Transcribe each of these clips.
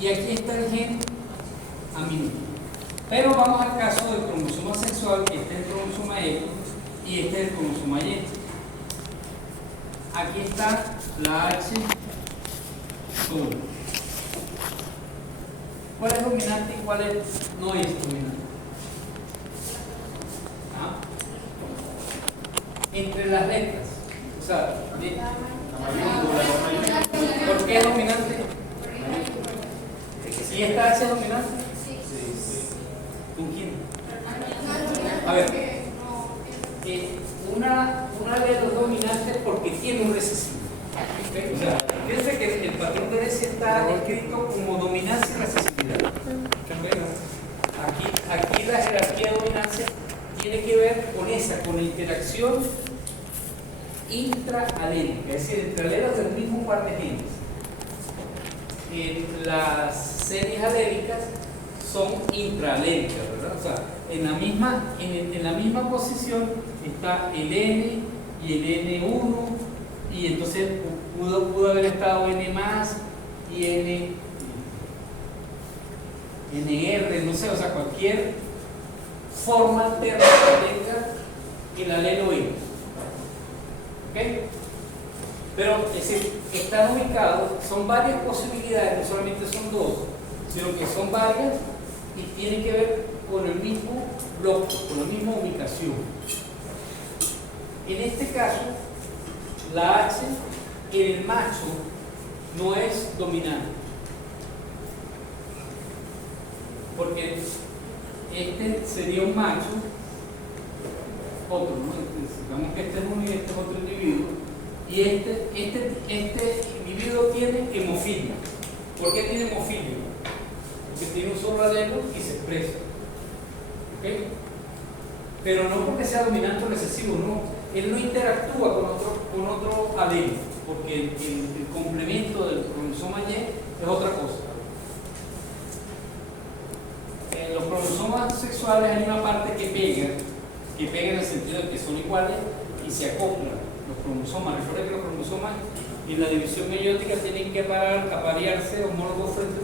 y aquí está el gen amino. Pero vamos al caso del cromosoma sexual, que este es el cromosoma X y este es el cromosoma Y. Aquí está la H doble. ¿Cuál es dominante y cuál no es dominante? ¿Ah? Entre las letras. O sea, ¿por qué es dominante? ¿Y esta H es dominante? ¿Con quién? A ver, una alelo es dominante porque tiene un recesivo. ¿Okay? O sea, fíjense que el patrón de herencia está escrito como dominancia y recesividad. ¿Okay? Aquí la jerarquía de dominancia tiene que ver con la interacción intraalélica, es decir, entre alelos del mismo par de genes. Las series alélicas son intraalélicas, ¿verdad? O sea, en la misma posición está el N y el N1, y entonces pudo haber estado N más y NR, no sé, o sea, cualquier forma alterna que tenga el alelo Y. ¿Ok? Pero, es decir, están ubicados, son varias posibilidades, no solamente son dos, sino que son varias y tienen que ver con el mismo bloque, con la misma ubicación. En este caso, la H en el macho no es dominante, porque este sería un macho, otro, ¿no? Digamos que este es uno y este es otro individuo, y este individuo tiene hemofilia. ¿Por qué tiene hemofilia? Porque tiene un solo alelo y se expresa. ¿Okay? Pero no porque sea dominante o recesivo, no. Él no interactúa con otro alelo, porque el complemento del cromosoma Y es otra cosa. En los cromosomas sexuales hay una parte que pega en el sentido de que son iguales y se acoplan los cromosomas. Recuerden que los cromosomas en la división meiótica tienen que aparearse homólogo frente a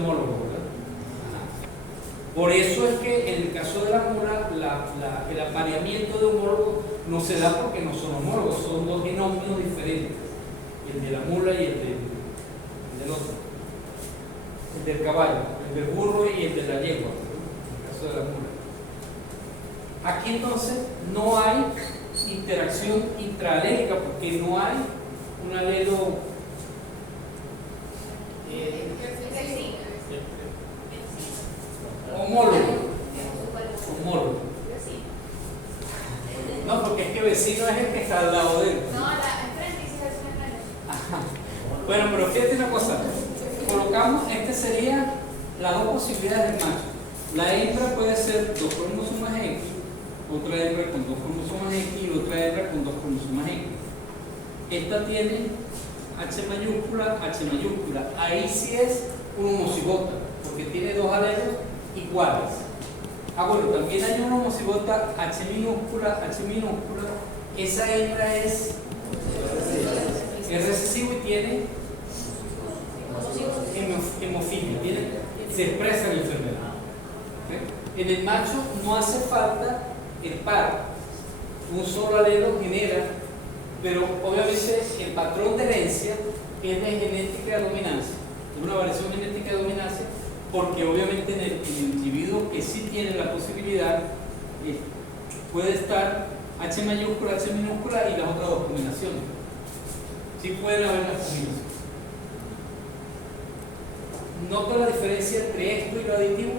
homólogo, ¿verdad? Por eso es que en el caso de la mula el apareamiento de homólogos no se da porque no son homólogos, son dos genomios diferentes, el de la mula y el del otro, el del caballo, el del burro y el de la yegua, en el caso de la mula. Aquí entonces no hay interacción intraalélica porque no hay un alelo homólogo. No, porque es que vecino es el que está al lado de él. No, la enfrente dice vecino. Ajá. Bueno, pero fíjate una cosa. Colocamos, sería las dos posibilidades del macho. La hembra puede ser dos cromosomas X, otra hembra con dos cromosomas X y otra hembra con dos cromosomas X. Esta tiene H mayúscula, H mayúscula. Ahí sí es un homocigota, porque tiene dos alelos iguales. Bueno, también hay una homocigota H minúscula, H minúscula. Esa hembra es recesivo y tiene hemofilia, se expresa en la enfermedad. ¿Okay? En el macho no hace falta el par, un solo alelo genera, pero obviamente el patrón de herencia es de genética de dominancia, es una variación genética de dominancia, porque obviamente en el individuo que sí tiene la posibilidad puede estar H mayúscula, H minúscula y las otras dos combinaciones. Sí pueden haber las combinaciones. ¿Nota la diferencia entre esto y lo aditivo?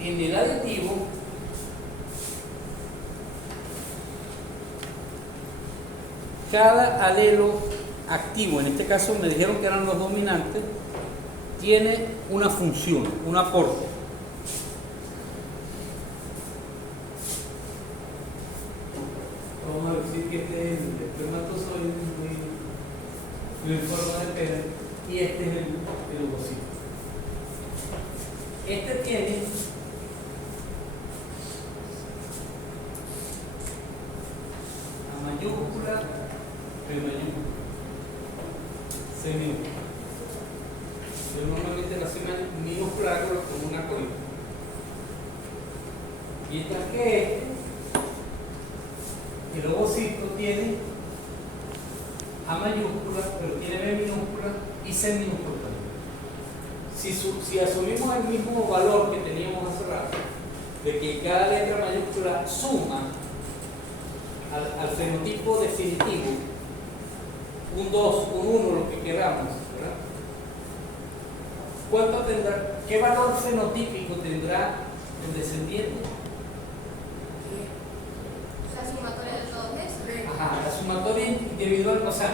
En el aditivo, cada alelo activo, en este caso me dijeron que eran los dominantes, tiene una función, un aporte. Vamos a decir que este es el espermatozoide en forma de pera y este es el ovocito. Este tiene mayúscula, B mayúscula, C minúscula. Yo normalmente la C minúscula hago como una colita. Mientras que el ovocito tiene A mayúscula, pero tiene B minúscula y C minúscula también. Si asumimos el mismo valor que teníamos hace rato, de que cada letra mayúscula suma al fenotipo definitivo, un 2, un 1, lo que queramos, ¿verdad? ¿Cuánto tendrá? ¿Qué valor fenotípico tendrá el descendiente? La sumatoria de todos esos. Ajá, la sumatoria individual, o sea,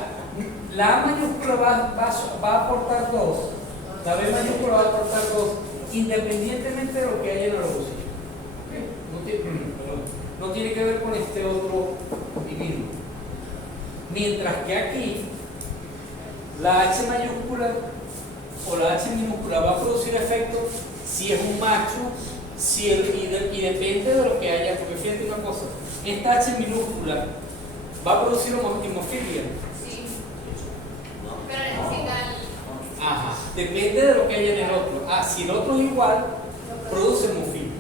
la A mayúscula va a aportar 2, la B mayúscula va a aportar 2, independientemente de lo que haya en el ovocito. No tiene que ver con este otro individuo. Mientras que aquí, la H mayúscula o la H minúscula va a producir efecto si es un macho, y depende de lo que haya, porque fíjate una cosa, esta H minúscula va a producir hemofilia. Sí. Pero necesita el... Ajá, depende de lo que haya en el otro. Si el otro es igual, produce hemofilia.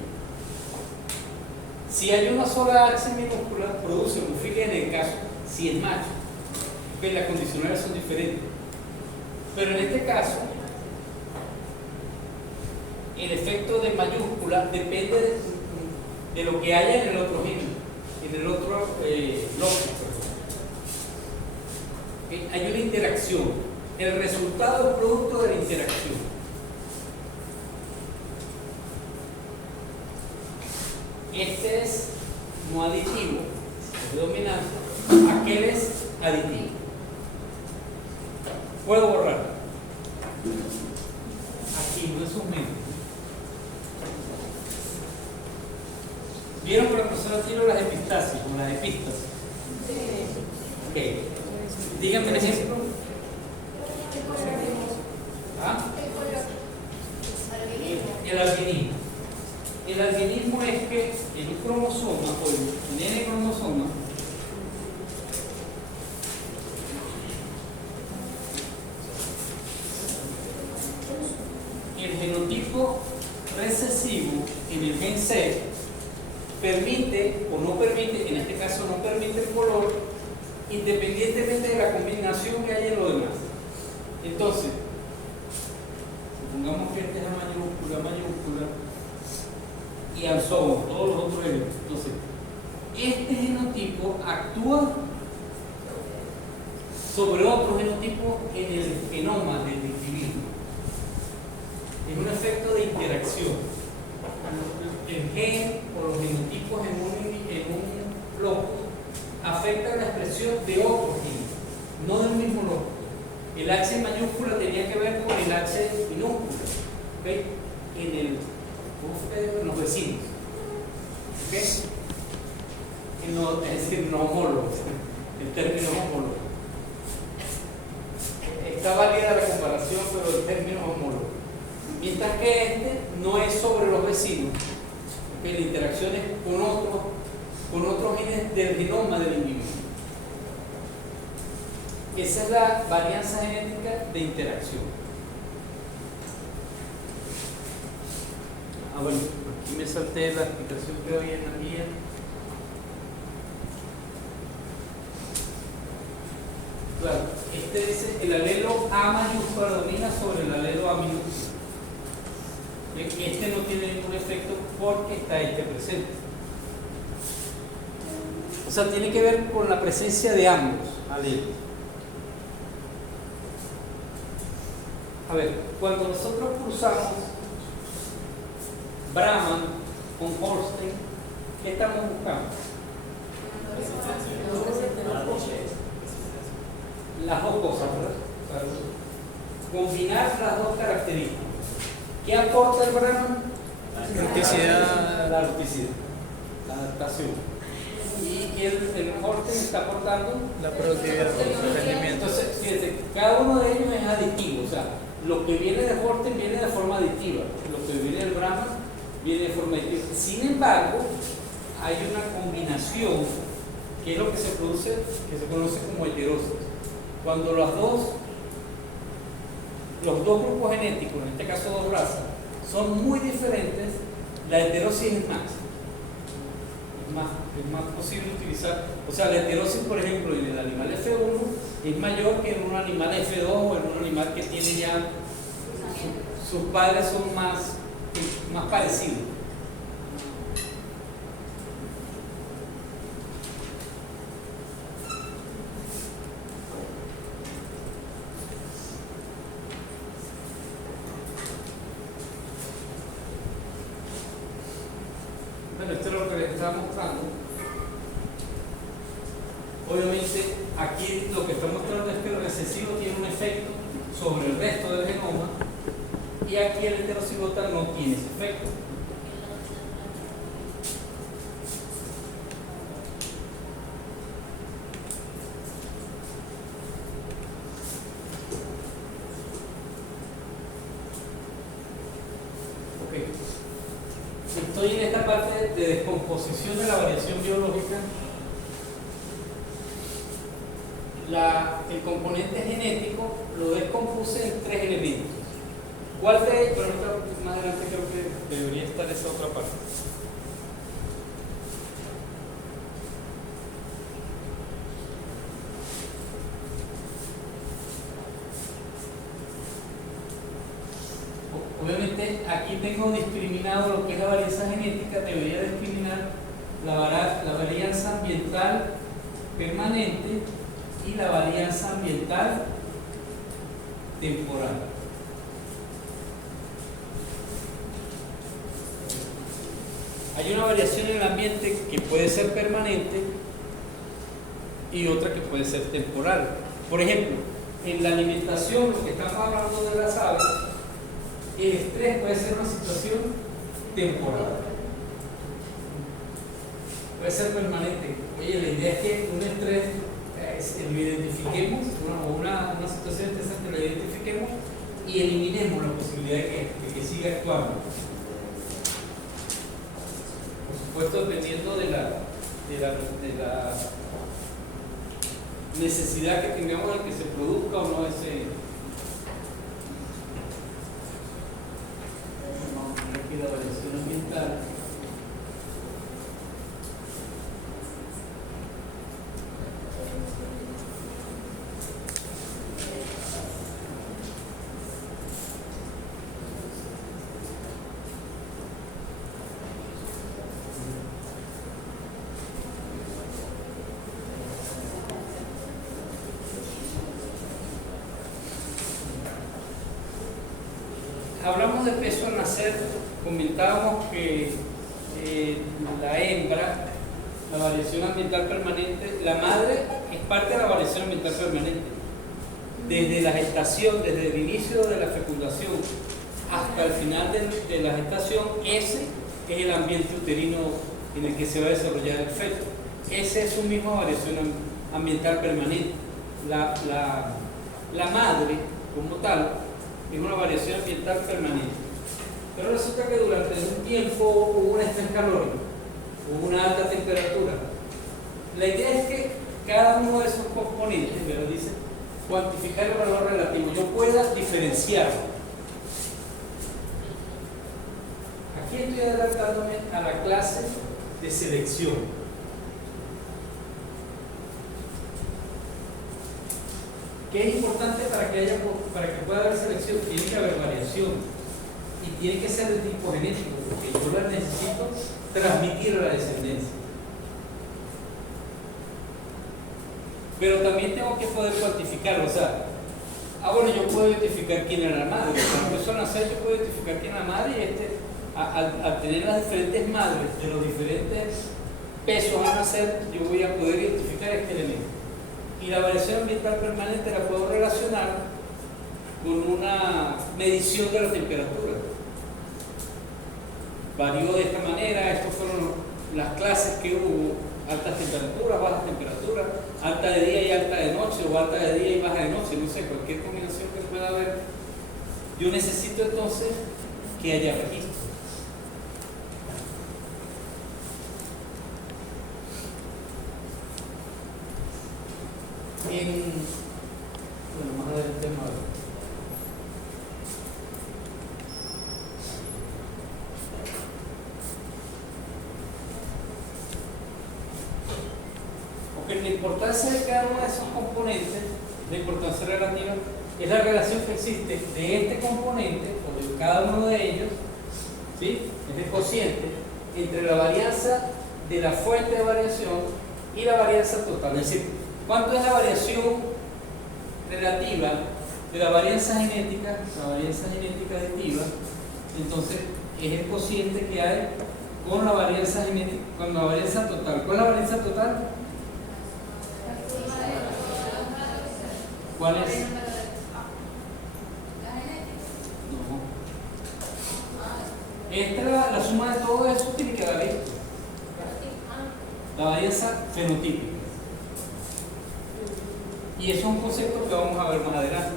Si hay una sola H minúscula, produce hemofilia en el caso si es macho. Porque las condicionales son diferentes. Pero en este caso, el efecto de mayúscula depende de lo que haya en el otro gen, en el otro lógico. Hay una interacción. El resultado es producto de la interacción. Este es no aditivo, es dominante, aquel es aditivo. Puedo borrar. Aquí no es un medio. ¿Vieron que la profesora tiró las epistasis o las epistas? Ok. Díganme el ejemplo. ¿Ah? El albinismo. El albinismo es que en un cromosoma o en N cromosoma el genotipo recesivo en el gen C permite o no permite, en este caso no permite el color, independientemente de la combinación que haya en lo demás. Entonces, supongamos que este es A mayúscula y alzón, todos los otros elementos. Entonces, este genotipo actúa sobre otro genotipo en el genoma del individuo. Es un efecto de interacción. El gen o los genotipos en un bloque afectan la expresión de otro gen, no del mismo bloque. El H mayúscula tenía que ver con el H minúscula, ¿okay? En los vecinos, ¿okay? Es decir, no homólogos, el término homólogo. Está válida la comparación, pero el término homólogo. Mientras que este no es sobre los vecinos, ¿okay? La interacción es con otros genes del genoma del individuo. Esa es la varianza genética de interacción. Bueno, aquí me salté la explicación que había en la guía. Claro, este dice el alelo A mayúscula domina sobre el alelo A minúscula. Este no tiene ningún efecto porque está este presente. O sea, tiene que ver con la presencia de ambos alelos. A ver, cuando nosotros cruzamos Brahman con Holstein, ¿qué estamos buscando? Las dos cosas, ¿verdad? Combinar las dos características. ¿Qué aporta el Brahman? La rusticidad, la adaptación. Y el Holstein está aportando la productividad, el rendimiento. Entonces, fíjate, cada uno de ellos es aditivo, o sea, lo que viene de Holstein viene de forma aditiva, lo que viene del Brahman viene de forma aditiva. Sin embargo, hay una combinación que es lo que se produce, que se conoce como heterosis. Cuando los dos grupos genéticos, en este caso dos razas, son muy diferentes, la heterosis es más posible utilizar. O sea, la heterosis, por ejemplo, en el animal F1 es mayor que en un animal F2 o en un animal que tiene ya sus padres son más parecidos. Bueno, esto es lo que les estaba mostrando. Obviamente, aquí lo que está mostrando es que el recesivo tiene un efecto sobre el resto del genoma y aquí el heterocigota no tiene ese efecto. Estoy en esta parte de descomposición de la variación biológica. El componente genético lo descompuse en 3 elementos. ¿Cuál de? Bueno, más adelante creo que debería estar esa otra parte. Obviamente aquí tengo discriminado lo que es la varianza genética, debería discriminar la varianza ambiental permanente y la varianza ambiental temporal. Hay una variación en el ambiente que puede ser permanente y otra que puede ser temporal. Por ejemplo, en la alimentación, lo que estamos hablando de las aves, el estrés puede ser una situación temporal, puede ser permanente. Oye, la idea es que un estrés lo identifiquemos, una situación estresante la identifiquemos y eliminemos la posibilidad de que siga actuando. Por supuesto, dependiendo de la necesidad que tengamos de que se produzca o no ese. Vamos a poner aquí la variación ambiental. Hablamos de peso al nacer, comentábamos que la hembra, la variación ambiental permanente, la madre es parte de la variación ambiental permanente. Desde la gestación, desde el inicio de la fecundación hasta el final de la gestación, ese es el ambiente uterino en el que se va a desarrollar el feto. Esa es su misma variación ambiental permanente. La madre, como tal, es una variación ambiental permanente. Pero resulta que durante un tiempo hubo un estrés calórico, hubo una alta temperatura. La idea es que cada uno de esos componentes, me lo dice, cuantificar el valor relativo, yo pueda diferenciarlo. Aquí estoy adaptándome a la clase de selección. ¿Qué es importante para que pueda haber selección? Tiene que haber variación y tiene que ser de tipo genético, porque yo la necesito transmitir a la descendencia. Pero también tengo que poder cuantificarlo, o sea, bueno, yo puedo identificar quién era la madre, cuando empezó a nacer yo puedo identificar quién era la madre y al tener las diferentes madres de los diferentes pesos al nacer, yo voy a poder identificar este elemento. Y la variación ambiental permanente la puedo relacionar con una medición de la temperatura. Varió de esta manera, estas fueron las clases que hubo: altas temperaturas, bajas temperaturas, alta de día y alta de noche, o alta de día y baja de noche, no sé, cualquier combinación que pueda haber. Yo necesito entonces que haya registro. bueno, más adelante vamos a ver. Porque la importancia de cada uno de esos componentes, la importancia relativa, es la relación que existe de este componente, o de cada uno de ellos, ¿sí? Es el cociente entre la varianza de la fuente de variación y la varianza total. Es decir, ¿cuánto es la variación relativa de la varianza genética aditiva? Entonces, es el cociente que hay con la varianza genética, con la varianza total. ¿Cuál es la varianza total? ¿Cuál es? No. Esta, la suma de todo eso tiene que dar esto. La varianza fenotípica. Y eso es un concepto que vamos a ver más adelante.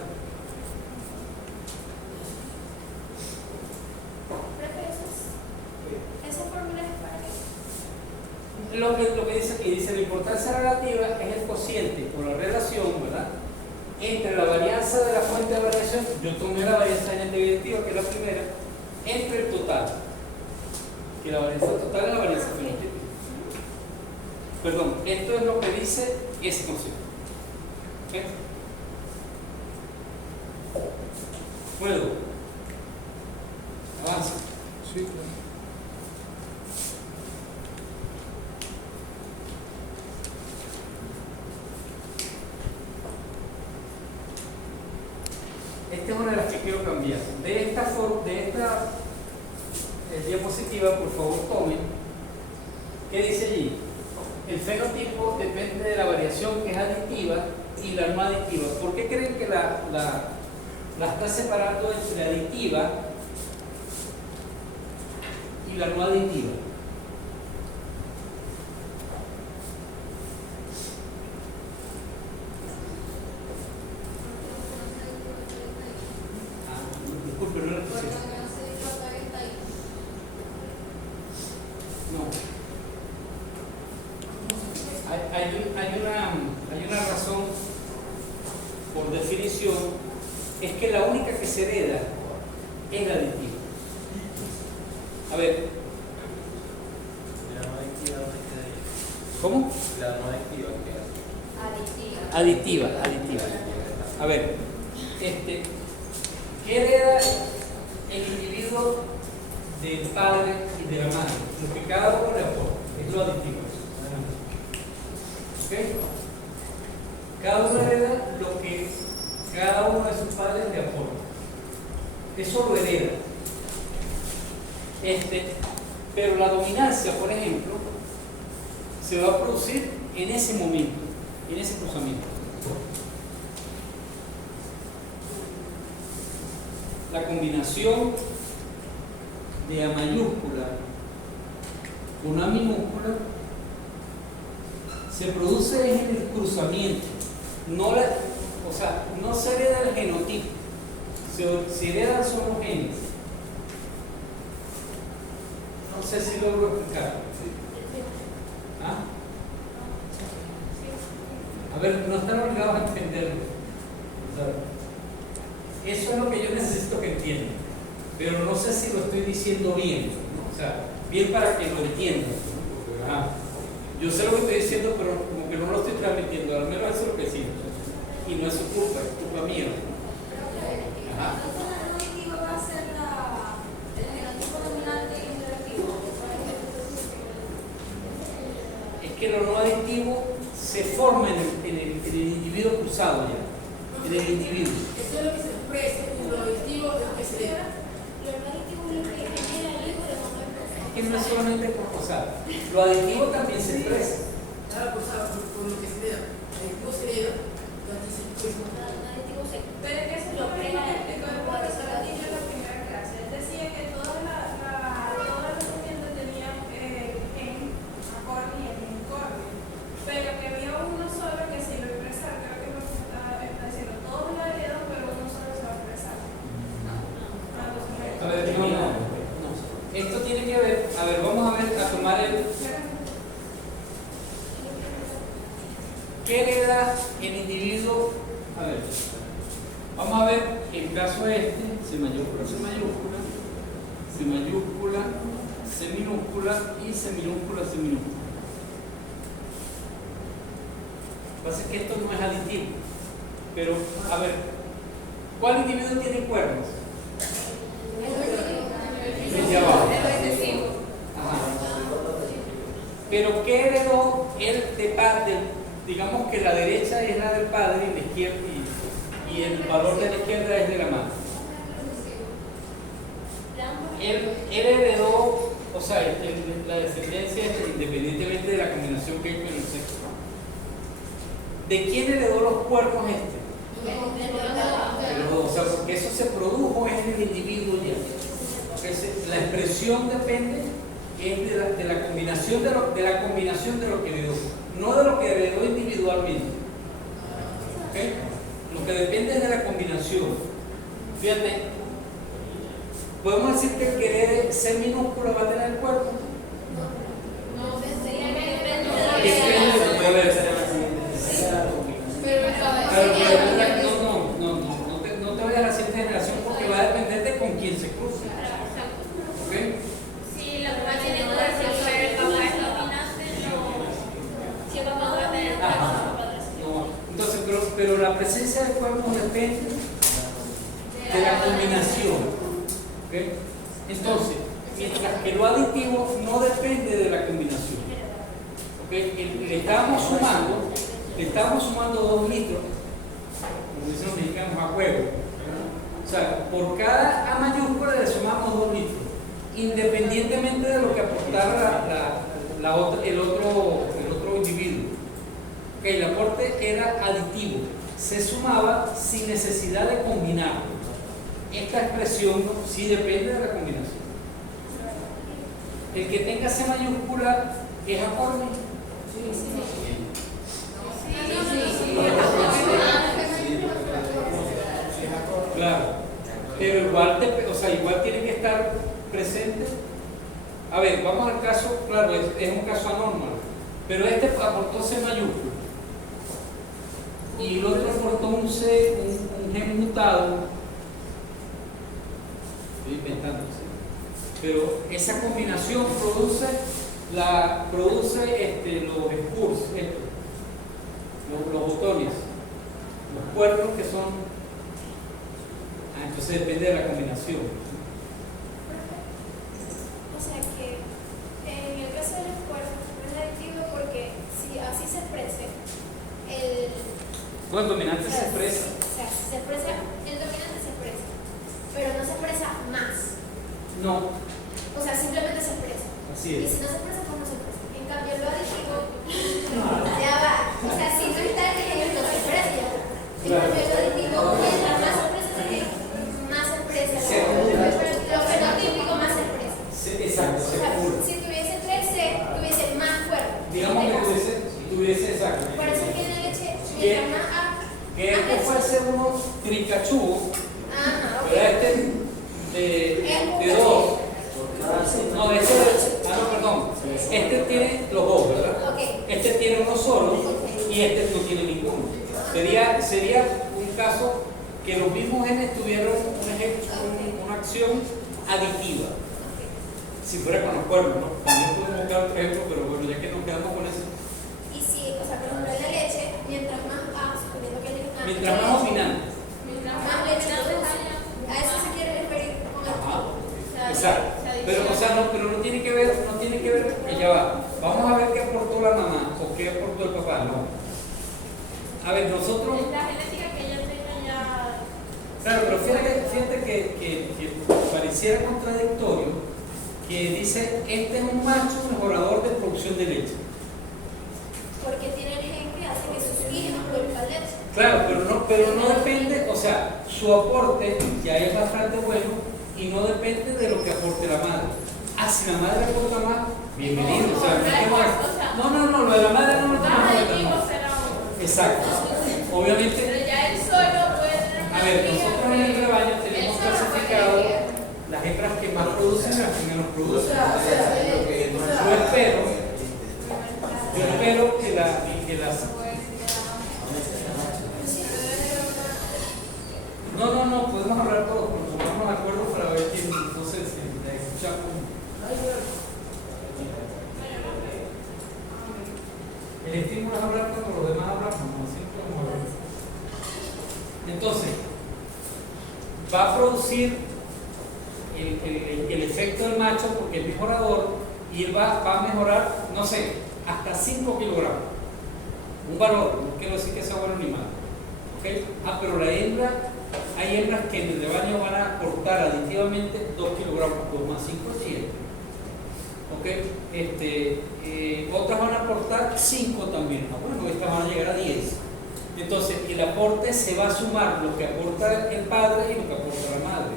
¿Esa fórmula es para qué? Lo que dice aquí, dice la importancia relativa es el cociente o la relación, ¿verdad?, entre la varianza de la fuente de variación, yo tomé la varianza genética, que es la primera, entre el total, que la varianza total es la varianza fenotípica. Perdón, esto es lo que dice ese concepto. ¿Okay? Bueno, avanza. Sí, claro. Esta es una de las que quiero cambiar. De esta diapositiva, por favor, tomen. ¿Qué dice allí? El fenotipo depende de la variación que es aditiva y la no aditiva. ¿Por qué creen que la está separando entre aditiva y la no aditiva? Disculpe, no la puse. No. Hay una razón, por definición, es que la única que se hereda es la aditiva. A ver. La no adictiva, ¿dónde queda? ¿Cómo? La no adictiva, ¿qué Aditiva. Aditiva. A ver, ¿qué hereda el individuo del padre y de la madre? Lo que cada uno le aporta, es lo aditivo. ¿Ok? Cada uno hereda lo que cada uno de sus padres le aporta. Eso lo hereda. Pero la dominancia, por ejemplo, se va a producir en ese momento, en ese cruzamiento. La combinación de A mayúscula con A minúscula se produce en el cruzamiento, no se hereda el genotipo, se heredan solo los genes. No sé si logro explicar. ¿Ah? A ver, no están obligados a entenderlo. Eso es lo que yo necesito que entiendan, pero no sé si lo estoy diciendo bien, ¿no? O sea, bien para que lo entiendan. Ajá. Yo sé lo que estoy diciendo, pero como que no lo estoy transmitiendo, al menos eso es lo que siento. Y no es su culpa, es culpa mía. Ajá. Es que lo no aditivo se forma en el individuo cruzado ya, en el individuo. Eso es lo que se expresa, y lo aditivo es lo que se da. Es que no es solamente proposar, lo aditivo también se expresa. Cada cosa por lo que se da. El aditivo se hereda, lo aditivo se expresa. Pero es que eso lo que explicó el profesor Adillo en la primera clase. Él decía que todas las serpientes tenían gen acorde y gen incorde, pero que había uno solo que se iba a expresar. Creo que es lo que está diciendo. Todos lo heredan, pero uno solo se va a expresar. A ver, no. Esto tiene que ver, a ver, vamos a ver, a tomar ¿qué hereda el individuo? A ver, vamos a ver el caso este, C mayúscula, C mayúscula, C mayúscula, C minúscula y C minúscula, C minúscula. Lo que pasa es que esto no es aditivo, pero a ver, ¿cuál individuo tiene cuernos? El de abajo. Ajá. Pero ¿qué heredó el de padre? Digamos que la derecha es la del padre y la izquierda y el valor de la izquierda es de la madre. Él heredó, o sea, la descendencia independientemente de la combinación que hay con el sexo. ¿De quién heredó los cuernos este? O sea, porque eso se produjo en el individuo ya. La expresión depende es de la combinación de lo que heredó, no de lo que heredó individualmente. ¿Okay? Lo que depende es de la combinación. Fíjate, podemos decir que el que herede C minúscula va a tener el cuerno. No te vayas a la siguiente generación porque va a depender de con quién se cruce. ¿Okay? Si la mamá tiene dudas si el papá es dominante, si el papá va a tener No. Entonces, pero la presencia de cuernos depende de la combinación. ¿Okay? Entonces, mientras que lo aditivo no depende de la combinación. ¿Okay? Le estábamos sumando 2 litros, como dicen los mexicanos, a juego. O sea, por cada A mayúscula le sumamos 2 litros, independientemente de lo que aportara el otro individuo. Okay, el aporte era aditivo, se sumaba sin necesidad de combinarlo. Esta expresión sí depende de la combinación. El que tenga C mayúscula es acorde. Claro, pero igual tiene que estar presente. A ver, vamos al caso, claro, es un caso anormal, pero este aportó C mayúscula y el otro aportó un gen mutado. Estoy inventando, ¿sí? Pero esa combinación produce los spurs, los botones, los cuernos que son. Entonces depende de la combinación. O sea que en el caso de los cuernos no es aditivo porque si así se expresa No, el dominante se expresa. O sea, si se expresa, el dominante se expresa, pero no se expresa más. No. O sea, simplemente se expresa. Así Y es. si no se expresa, pues no se expresa. En cambio, lo aditivo, ya va. O sea, si no está el género, no se expresa ya. En cambio, lo aditivo, mientras más se expresa, más se expresa. Lo fenotípico más se expresa. Exacto, O se sea, cura. si tuviese 13, tuviese más cuerpo. Digamos que tuviese exacto. Por eso es que en la leche, ¿Qué? mientras más A. Que este fuese uno tricachudo, Ajá, ok. pero de 2. No, perdón. Este tiene los 2, ¿verdad? Ok. Este tiene uno solo y este no tiene ninguno. Sería un caso que los mismos genes tuvieron una acción aditiva. Si fuera con los cuernos, ¿no? También podemos buscar otro ejemplo, pero bueno, ya que nos quedamos con eso. Y si, o sea, por ejemplo, en la leche, mientras más A, suponiendo que hay una. Mientras más dominante. Mientras más leche, a eso se quiere referir con el Ajá. tipo. Exacto. Pero no tiene que ver, que ya va. Vamos a ver qué aportó la mamá o qué aportó el papá, no. A ver, nosotros. La genética que ella tenga ya. Claro, pero fíjate que pareciera contradictorio que dice, este es un macho mejorador de producción de leche. Porque tiene el gen que hace que sus hijos produzcan leche. Claro, pero no depende, o sea, su aporte ya es bastante bueno y no depende de lo que aporte la madre. Si la madre aporta más, bienvenido. O sea, no, lo de la madre no lo tenemos en cuenta. Exacto. Obviamente. Pero ya él solo puede tener. A ver, nosotros en el rebaño tenemos clasificado las hembras que más producen y las que menos producen. Yo espero que las podemos hablar todos, pero pongámonos de acuerdo para ver quién, no sé si escuchamos. El estímulo es hablar cuando los demás hablan, como siempre vamos a hablar. Entonces, va a producir el efecto del macho porque es mejorador y él va a mejorar, no sé, hasta 5 kilogramos. Un valor, no quiero decir que sea buen animal. ¿Okay? Pero la hembra, hay hembras que en el rebaño van a aportar aditivamente 2 kilogramos, 2 más 5 es 7. ¿Okay? Otras van a aportar 5 también. Bueno, estas van a llegar a 10. Entonces, el aporte se va a sumar lo que aporta el padre y lo que aporta la madre.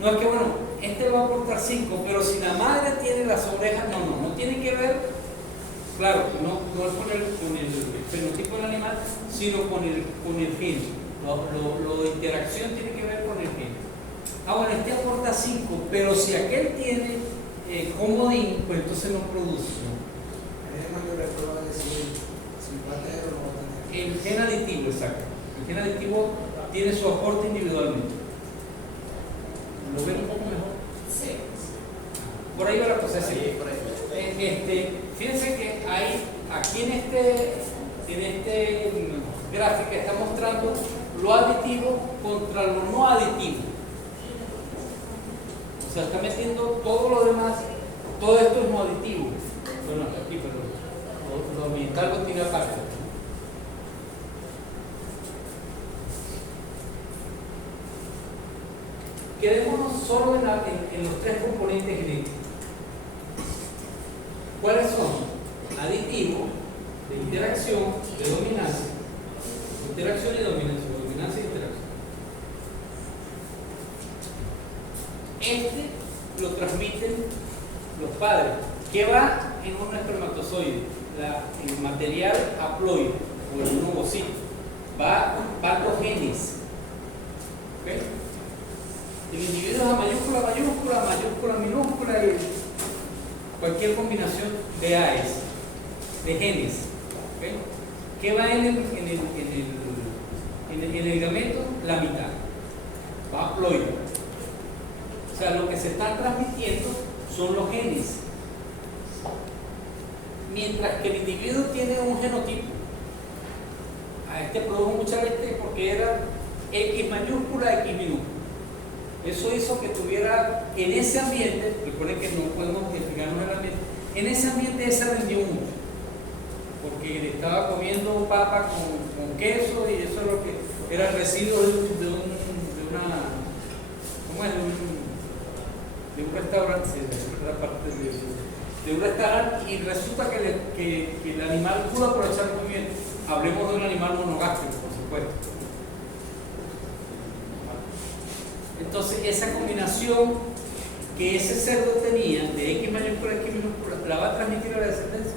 No es que, bueno, este va a aportar 5, pero si la madre tiene las orejas, no tiene que ver, claro, no es con el fenotipo del animal, sino con el gen. Lo de interacción tiene que ver con el gen. Bueno, este aporta 5, pero si aquel tiene comodín, pues entonces no produce. El gen aditivo, exacto. El gen aditivo tiene su aporte individualmente. ¿Lo ven un poco mejor? Sí. Por ahí va la cosa. Sí, por ahí. Fíjense que hay aquí en este gráfico está mostrando lo aditivo contra lo no aditivo. O sea, está metiendo todo lo demás, todo esto es no aditivo. Bueno, aquí, pero lo ambiental lo tiene aparte. Quedémonos solo en los 3 componentes genéticos. ¿Cuáles son? Aditivo, de interacción, de dominancia. Interacción y dominancia, dominancia y interacción. Lo transmiten los padres. ¿Qué va en un espermatozoide? El material haploide o el ovocito. Va los genes. ¿Okay? El individuo es a mayúscula, mayúscula, mayúscula, minúscula y cualquier combinación de AES, de genes. ¿Okay? ¿Qué va en el gameto? La mitad. Va haploide. O sea, lo que se está transmitiendo son los genes. Mientras que el individuo tiene un genotipo. A este produjo mucha leche porque era X mayúscula, X minúscula. Eso hizo que tuviera en ese ambiente, recuerden que no podemos explicarnos el ambiente, en ese ambiente esa rindió mucho, porque le estaba comiendo papa con queso y eso es lo que era el residuo de un restaurante, de un restaurante, y resulta que el animal pudo aprovechar muy bien. Hablemos de un animal monogástrico, por supuesto. Entonces, esa combinación que ese cerdo tenía de X mayúscula, X minúscula, ¿la va a transmitir a la descendencia?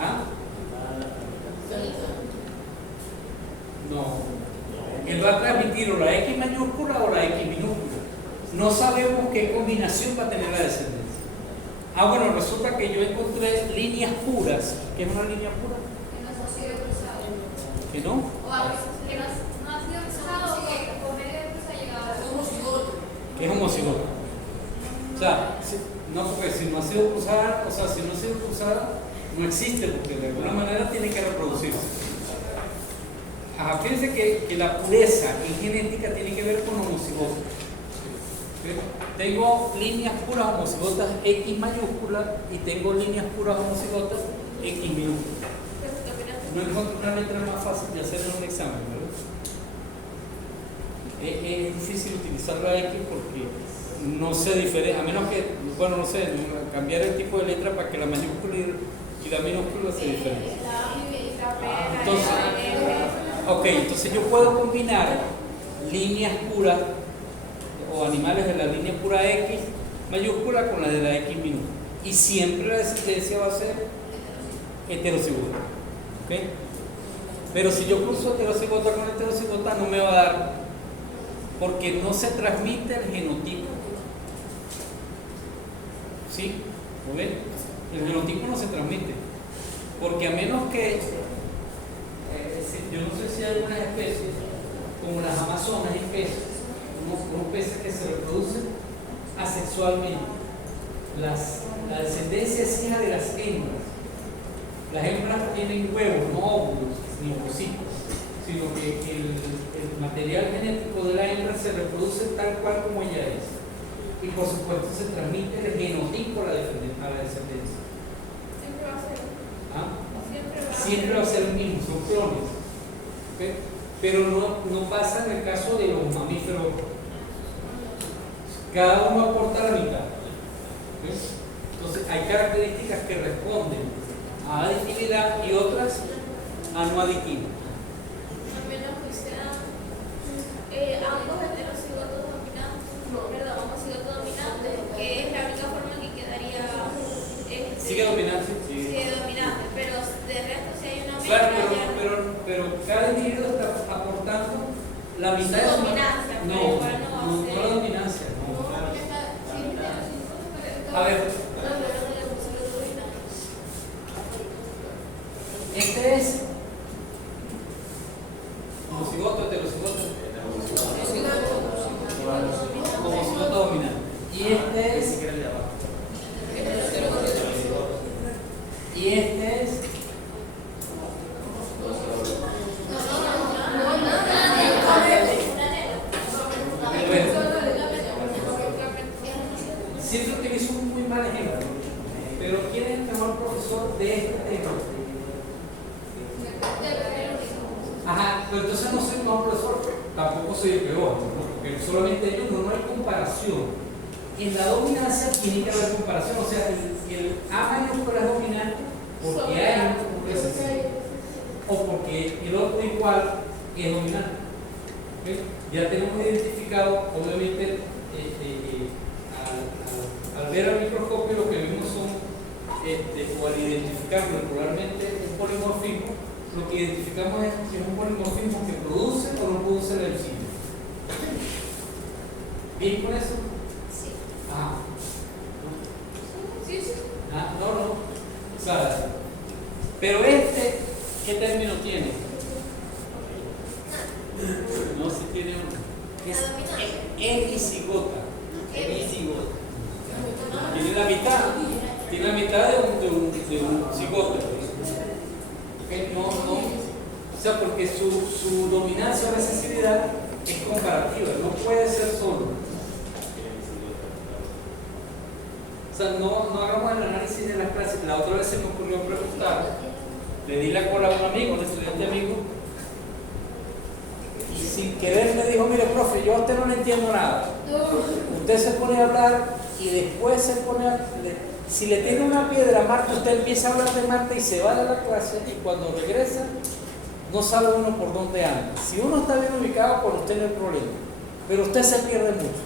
¿Ah? No. Él va a transmitir o la X mayúscula o la X minúscula. No sabemos qué combinación va a tener la descendencia. Bueno, resulta que yo encontré líneas puras. ¿Qué es una línea pura? Que no ha sido cruzado. ¿Que no? O a veces que no ha sido cruzado o que por medio de cruz ha llegado a ¿Qué es homocigoto? O sea, no, porque si no ha sido cruzada, no existe, porque de alguna manera tiene que reproducirse. Fíjense que la pureza en genética tiene que ver con homocigoto. ¿Okay? Tengo líneas puras homocigotas X mayúscula y tengo líneas puras homocigotas X minúscula. No encuentro una letra más fácil de hacer en un examen, ¿verdad? Es difícil utilizar la X porque no se diferencia, a menos que, bueno, no sé, cambiar el tipo de letra para que la mayúscula y la minúscula se diferencien. Entonces yo puedo combinar líneas puras o animales de la línea pura X mayúscula con la de la X minúscula. Y siempre la descendencia va a ser heterocigota. ¿Okay? Pero si yo cruzo heterocigota con heterocigota no me va a dar, porque no se transmite el genotipo. ¿Sí? ¿Lo ven? El genotipo no se transmite. Porque a menos que, yo no sé si hay algunas especies como las amazonas y peces, unos peces que se reproducen asexualmente. La descendencia es hija de las hembras. Las hembras tienen huevos, no óvulos ni ovocitos, sino que el material genético de la hembra se reproduce tal cual como ella es. Y por supuesto se transmite el genotipo a la descendencia. Siempre va a ser. ¿Ah? Siempre Siempre va a ser el mismo, son clones. ¿Okay? Pero no pasa en el caso de los mamíferos. Cada uno aporta la mitad. ¿Okay? Entonces hay características que responden a aditividad y otras a no aditividad. Al menos que sean ambos heterocigotos dominantes, perdón, homocigotos dominantes, que es la única forma que quedaría. Sigue dominante. Sigue dominante, pero de resto si hay una Claro, mezcla. pero cada individuo está aportando la mitad de Su su dominancia, pero no, igual no va a ser. no la dominancia, no. A ver, este es homocigoto, heterocigoto. Homocigoto dominante. Y este es. Y este es. Siempre utilizo un muy mal ejemplo, pero ¿quién es el mejor profesor de este tema? Ajá, pero entonces no soy el mejor profesor, tampoco soy el peor, ¿no? Porque solamente ellos no hay comparación. En la dominancia tiene que haber comparación, o sea, el A mayúscula es dominante porque hay un recesivo, o porque el otro igual es dominante. ¿Okay? Ya tenemos identificado, obviamente, al ver al microscopio lo que vimos son, o al identificar molecularmente un polimorfismo, lo que identificamos es si es un polimorfismo que produce o no produce la enzima. ¿Bien con eso? Sí. Ajá. Sí, sí. Ah, no. O sea, pero ¿qué término tiene? No, si tiene uno. Es hemicigota. Hemicigota. Tiene la mitad de un cigoto. ¿Okay? No. O sea, porque su dominancia o recesividad es comparativa, no puede ser solo. O sea, no hagamos el análisis de las clases. La otra vez se me ocurrió preguntar, le di la cola a un amigo, un estudiante amigo, y sin querer me dijo: mire, profe, yo a usted no le entiendo nada. Usted se pone a hablar y después se pone a... Si le tiene una piedra a Marte, usted empieza a hablar de Marte y se va de la clase, y cuando regresa no sabe uno por dónde anda. Si uno está bien ubicado, con usted no hay problema, pero usted se pierde mucho.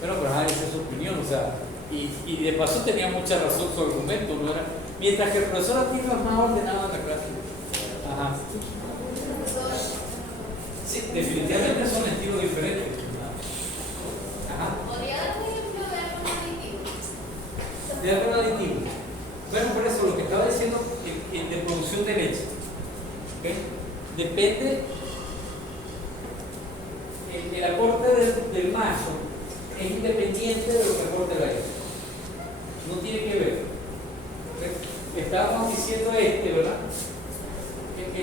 Bueno, pero esa es su opinión, o sea, y de paso tenía mucha razón su argumento, ¿no era? Mientras que el profesor aquí no es más ordenado en la clase. Ajá. Sí, definitivamente son estilos diferentes. Ajá. ¿Podría dar un ejemplo de algo aditivo? De algo aditivo. Bueno, por eso lo que estaba diciendo de producción de leche. ¿Okay? Depende, el aporte del macho es independiente de lo que aporte la hembra. No tiene que ver. ¿Okay? Estábamos diciendo ¿verdad?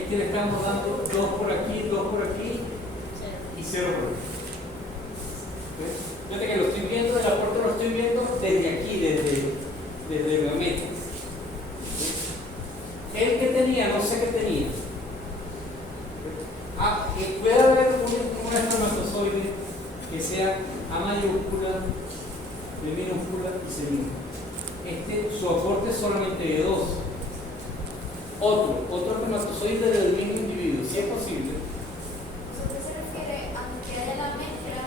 Le estamos dando 2 por aquí y 0 por aquí. ¿Okay? Fíjate que lo estoy viendo, el aporte lo estoy viendo desde aquí, desde la meta. El que tenía, no sé qué tenía. Puede haber un espermatozoide que sea A mayúscula, B minúscula y C minúscula. Su aporte es solamente de 2. Otro espermatozoide del mismo individuo, si es posible. ¿Usted se refiere a que haya la mezcla?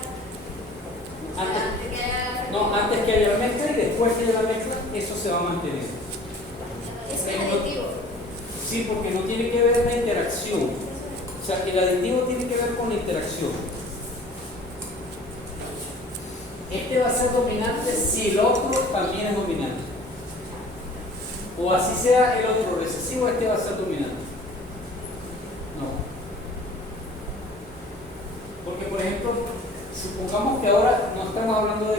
Antes que haya la mezcla y después que haya la mezcla, eso se va a mantener. Es aditivo. Sí, porque no tiene que ver la interacción. O sea, el aditivo tiene que ver con la interacción. Va a ser dominante si el otro también es dominante. O así sea el otro recesivo, va a ser dominante. supongamos que ahora no estamos hablando de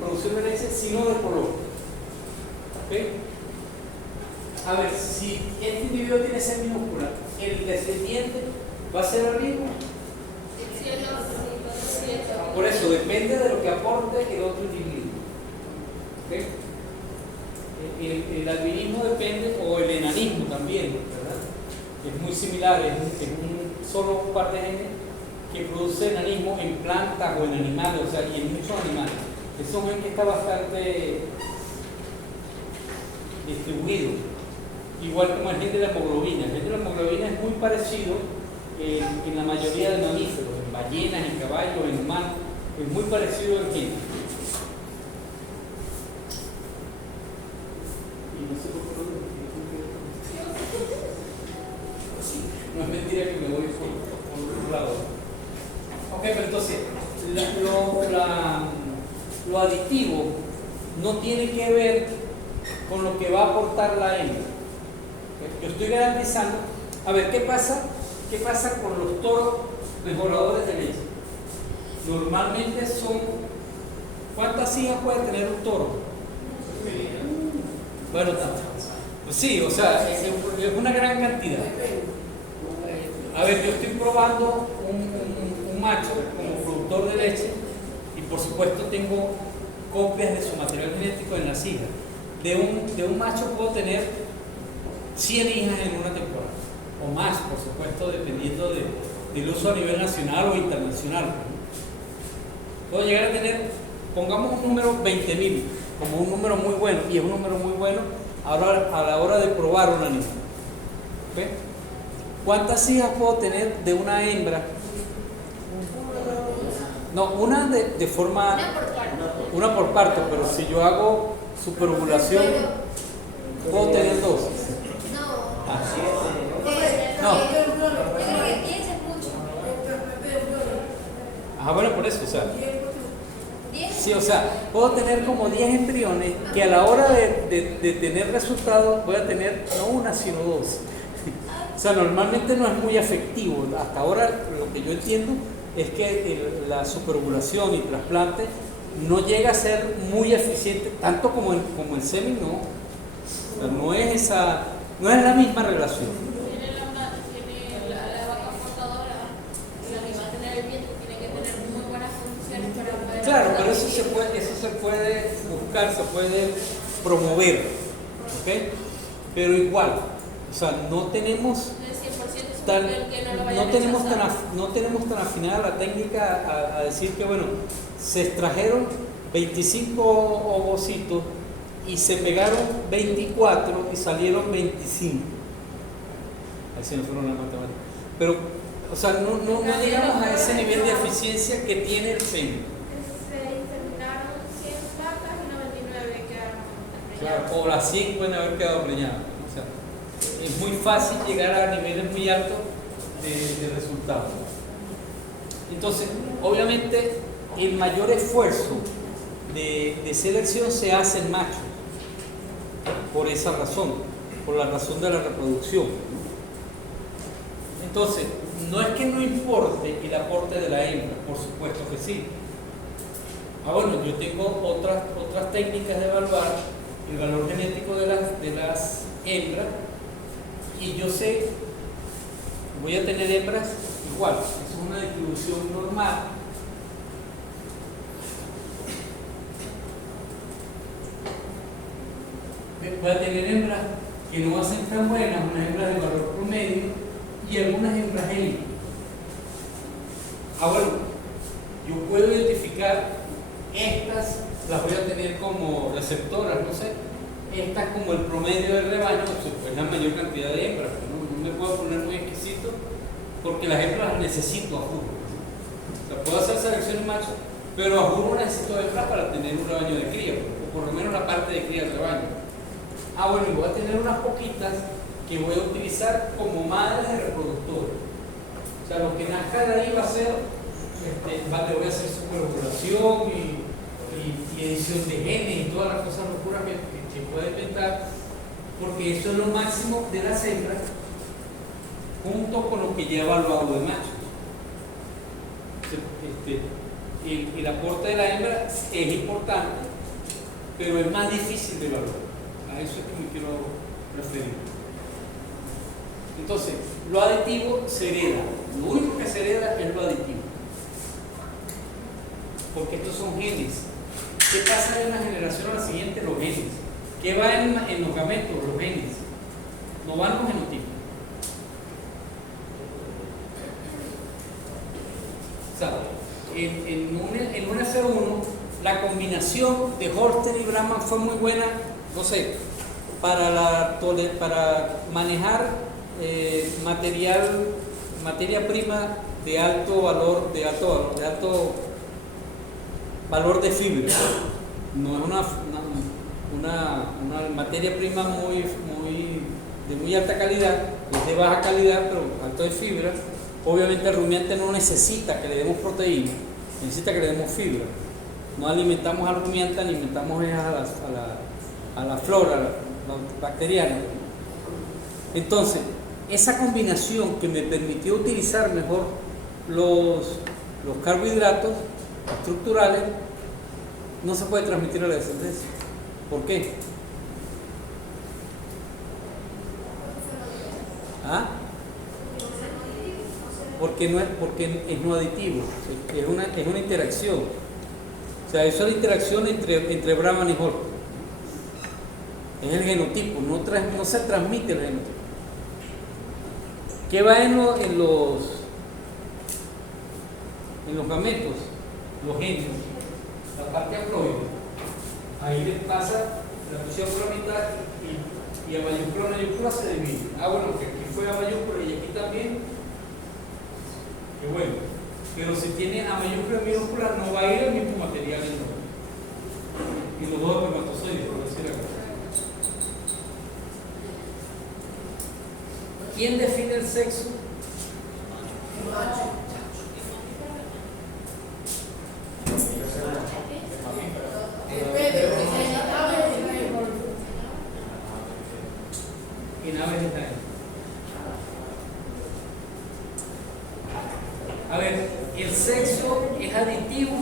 producción de leche, sino de color. ¿Ok? A ver, si este individuo tiene C minúscula, el descendiente va a ser el mismo. Por eso depende de lo que aporte el otro individuo. ¿Ok? El albinismo depende, o el enanismo también, ¿verdad? Es muy similar, es un solo par de genes que produce enanismo en plantas o en animales, o sea, y en muchos animales. Es un gen que está bastante distribuido, igual como el gen de la hemoglobina. El gen de la hemoglobina es muy parecido en la mayoría de mamíferos, en ballenas, en caballos, en humanos, es muy parecido al gen. Y no sé por qué no es mentira que me voy por otro lado. Ok, pero entonces, lo aditivo no tiene que ver con lo que va a aportar la hembra. Yo estoy garantizando. A ver, ¿qué pasa con los toros mejoradores de leche? Normalmente son. ¿Cuántas hijas puede tener un toro? Bueno, pues sí, o sea, es una gran cantidad. A ver, yo estoy probando un macho como productor de leche y por supuesto tengo copias de su material genético en las hijas. De un macho puedo tener 100 hijas en una temporada, o más, por supuesto, dependiendo del uso a nivel nacional o internacional. Puedo llegar a tener, pongamos un número 20.000, como un número muy bueno, y es un número muy bueno a la hora de probar un animal. ¿Okay? ¿Cuántas hijas puedo tener de una hembra? No, una de forma... Una por parto, pero si yo hago superovulación, puedo tener 2. No. Ah, bueno, por eso, o sea. Sí, o sea, puedo tener como 10 embriones que a la hora de tener resultados voy a tener no una, sino 2. O sea, normalmente no es muy efectivo. Hasta ahora lo que yo entiendo es que la superovulación y trasplante no llega a ser muy eficiente, tanto como el semen, no. O sea, no es la misma relación. Tiene la vaca portadora, el animal tener el viento tiene que tener muy buenas condiciones para poder... Claro, pero eso se puede buscar, se puede promover, ¿ok? Pero igual, o sea, no tenemos tan afinada la técnica a decir que, bueno, se extrajeron 25 ovocitos y se pegaron 24 y salieron 25. Ahí se nos fueron las matemáticas. Pero, o sea, no llegamos a ese nivel de eficiencia que tiene el semen. Se inseminaron 100 vacas y 99 quedaron preñadas. Claro, o las 100 pueden haber quedado preñadas. O sea, es muy fácil llegar a niveles muy altos de resultados. Entonces, obviamente, el mayor esfuerzo de selección se hace en machos, por esa razón, por la razón de la reproducción. Entonces, no es que no importe el aporte de la hembra, por supuesto que sí. Bueno, yo tengo otras técnicas de evaluar el valor genético de las hembras y yo sé, voy a tener hembras igual, es una distribución normal. Voy a tener hembras que no hacen tan buenas, unas hembras de valor promedio y algunas hembras élite. Bueno, yo puedo identificar estas, las voy a tener como receptoras, no sé, estas como el promedio del rebaño, pues la mayor cantidad de hembras, no me puedo poner muy exquisito porque las hembras las necesito a juro. O sea, puedo hacer selección de machos, pero a juro necesito hembras para tener un rebaño de cría, o por lo menos la parte de cría del rebaño. Bueno, y voy a tener unas poquitas que voy a utilizar como madres de reproductores. O sea, lo que nazca de ahí va a ser, le voy a hacer superovulación y edición de genes y todas las cosas locuras que pueda inventar, porque eso es lo máximo de las hembras, junto con lo que ya he evaluado de machos. el aporte de la hembra es importante, pero es más difícil de evaluar. A eso es que me quiero referir. Entonces, lo aditivo se hereda. Lo único que se hereda es lo aditivo. Porque estos son genes. ¿Qué pasa de una generación a la siguiente? Los genes. ¿Qué va en los gametos? Los genes. No van los genotipos. O sea, en un F1, la combinación de Holstein y Brahman fue muy buena, no sé, para manejar materia prima de alto valor de fibra. No es una materia prima de muy alta calidad, es de baja calidad, pero alto de fibra. Obviamente el rumiante no necesita que le demos proteína, necesita que le demos fibra. No alimentamos al rumiante, alimentamos a la flora bacteriana. Entonces, esa combinación que me permitió utilizar mejor los carbohidratos estructurales no se puede transmitir a la descendencia. ¿Por qué? ¿Ah? Porque es no aditivo, es una interacción. O sea, eso es la interacción entre Brahman y Holstein. Es el genotipo, no se transmite el genotipo. ¿Qué va en los gametos? Los genes, la parte haploide. Ahí les pasa la fusión por la mitad y a mayúscula se divide. Bueno, que aquí fue a mayúscula y aquí también. Qué bueno. Pero si tiene a mayúscula y minúscula no va a ir el mismo material en los dos espermatozoides, por decir algo. ¿Quién define el sexo? En aves está ahí. A ver, ¿el sexo es aditivo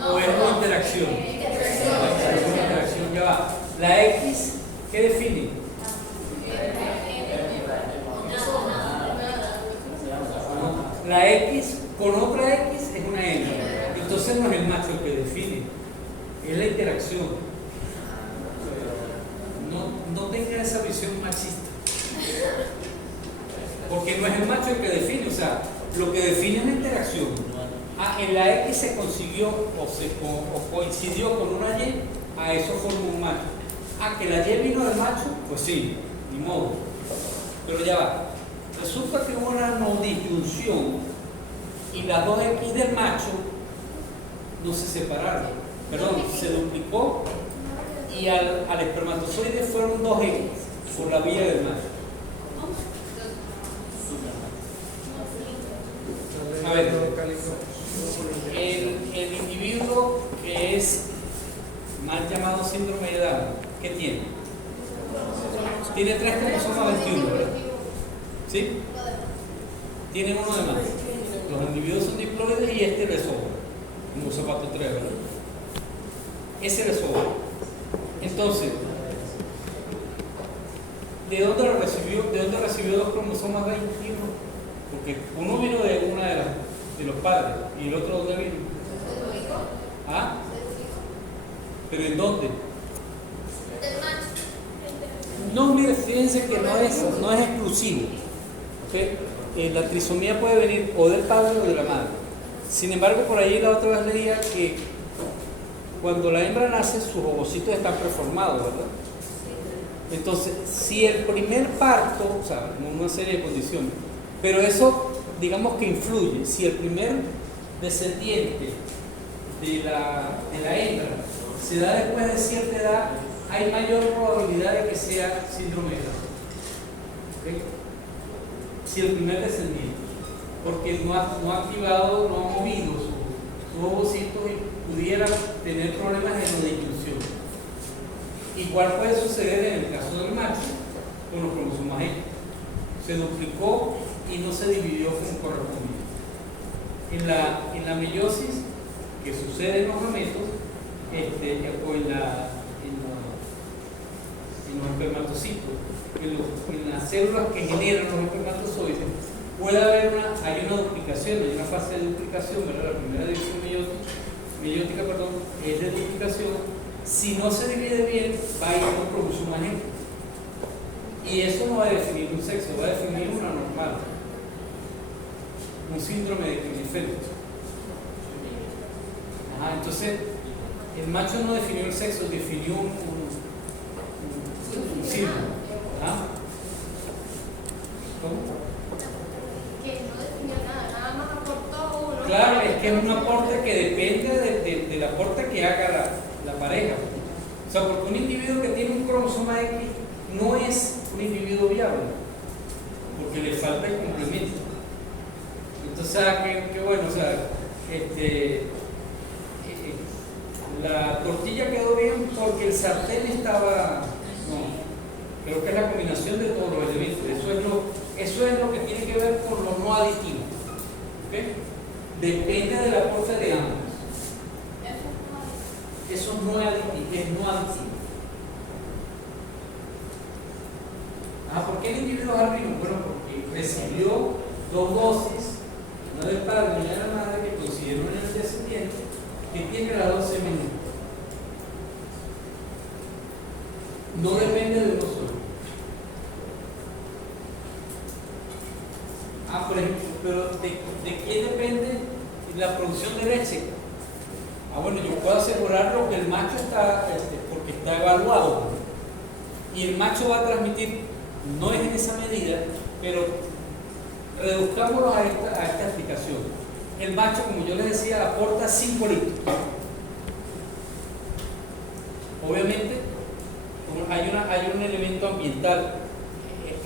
o es una interacción? Es una interacción, ya va. La X, ¿qué define? La X con otra X es una hembra. Entonces no es el macho el que define, es la interacción. No tengan esa visión machista. Porque no es el macho el que define, o sea, lo que define es la interacción. En la X se consiguió o coincidió con una Y, a eso forma un macho. Que la Y vino del macho, pues sí, ni modo. Pero ya va. Resulta que hubo una no disyunción y las dos X del macho no se separaron, perdón, se duplicó y al espermatozoide fueron dos X por la vía del macho. A ver, el individuo que es mal llamado síndrome de Down, ¿qué tiene? Tiene 3 cromosomas 21, ¿verdad? ¿Sí? Tiene uno de más. Los individuos son diploides y este le sobra. Como zapato 3, ¿verdad? Ese le sobra. Entonces, ¿de dónde lo recibió? ¿De dónde recibió 2 cromosomas 21? Porque uno vino de una de los padres y el otro ¿dónde vino? ¿Ah? ¿Pero en dónde? No, mire, fíjense que no es exclusivo. ¿Okay? La trisomía puede venir o del padre o de la madre. Sin embargo, por ahí la otra vez leía que cuando la hembra nace, sus ovocitos están preformados, ¿verdad? Entonces, si el primer parto, o sea, una serie de condiciones, pero eso, digamos que influye, si el primer descendiente de la hembra se da después de cierta edad, hay mayor probabilidad de que sea síndrome de Down. ¿Okay? Si el primer descendiente, porque no ha activado, no ha movido sus ovocitos y pudiera tener problemas de disyunción. Igual puede suceder en el caso del macho con los cromosomas X. Se duplicó y no se dividió como correspondía. En la meiosis, que sucede en los gametos, o en los espermatocitos, en las células que generan los espermatozoides, hay una duplicación, hay una fase de duplicación, ¿verdad? La primera división meiótica, es de duplicación. Si no se divide bien, va a ir a un cromosoma G. Y eso no va a definir un sexo, va a definir una normal. Un síndrome de Klinefelter. Entonces, el macho no definió el sexo, definió un síndrome. ¿Cómo? Que no definió nada más aportó uno. Claro, es que es un aporte que depende del aporte que haga la pareja. O sea, porque un individuo que tiene un cromosoma X no es un individuo viable, porque le falta el complemento. Entonces, que bueno, o sea, la tortilla quedó bien porque el sartén estaba. No, creo que es la combinación de todos los elementos. Eso es lo que tiene que ver con lo no aditivo. ¿Okay? Depende del aporte de ambos. Eso no es aditivo. ¿Por qué el individuo es albino? Bueno, porque recibió 2 dosis, una del padre y una de la madre, que coincidieron en el descendiente, que tiene las 2 semillas. No depende de uno solo. Por ejemplo, pero ¿de quién depende la producción de leche? Bueno, yo puedo asegurarlo que el macho está, porque está evaluado. Y el macho va a transmitir, no es en esa medida, pero reduzcámoslo a esta explicación. El macho, como yo les decía, aporta 5 litros. Obviamente, hay un elemento ambiental,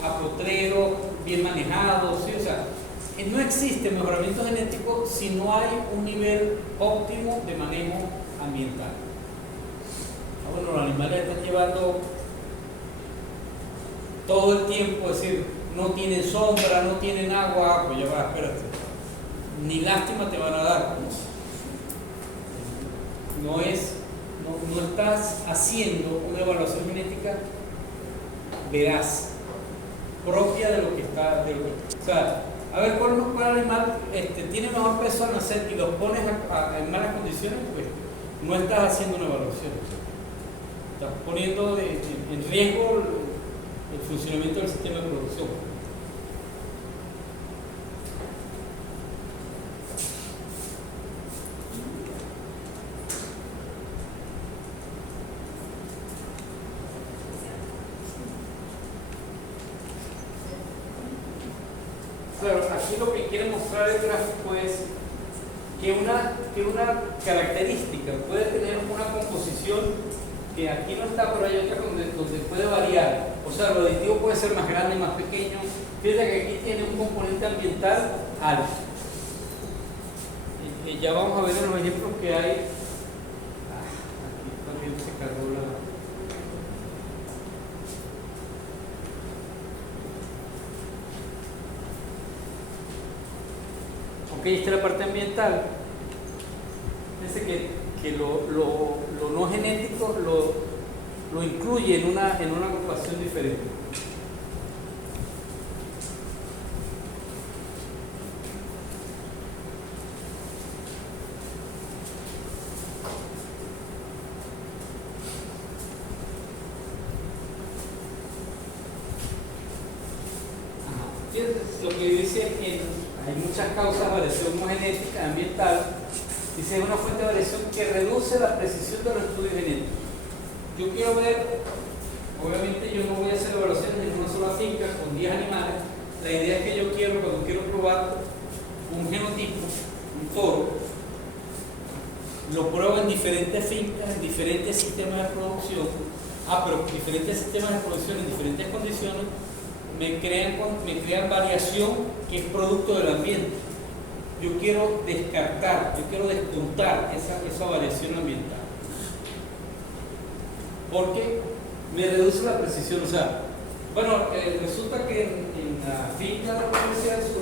apotrero, bien manejado, ¿sí? O sea, no existe mejoramiento genético si no hay un nivel óptimo de manejo ambiental. Bueno, los animales están llevando todo el tiempo, es decir, no tienen sombra, no tienen agua, pues ya va, espérate, ni lástima te van a dar. No estás haciendo una evaluación genética veraz, propia de lo que está. O sea, a ver, ¿cuál animal tiene mejor peso al nacer y los pones en malas condiciones? Pues no estás haciendo una evaluación. Estás poniendo en riesgo el funcionamiento del sistema de producción. Claro, aquí lo que quiere mostrar el gráfico es que una característica puede tener una composición que aquí no está, pero hay otra donde puede variar. O sea, lo aditivo puede ser más grande, más pequeño. Fíjate que aquí tiene un componente ambiental alto. Ya vamos a ver en los ejemplos que hay. Aquí también se cargó la. Ok, esta es la parte ambiental. Fíjense que lo no genético lo incluye en una agrupación diferente. Lo que dice que hay muchas causas de variación genética, ambiental. Dice, es una fuente de variación que reduce la precisión de los estudios genéticos. Yo quiero ver, obviamente yo no voy a hacer evaluaciones en una sola finca con 10 animales. La idea es que yo cuando quiero probar un genotipo, un toro, lo pruebo en diferentes fincas, en diferentes sistemas de producción. Pero diferentes sistemas de producción en diferentes condiciones me crean variación que es producto del ambiente. Yo quiero descartar, yo quiero descontar esa variación ambiental. Porque me reduce la precisión. O sea, bueno, resulta que en la finca de la universidad se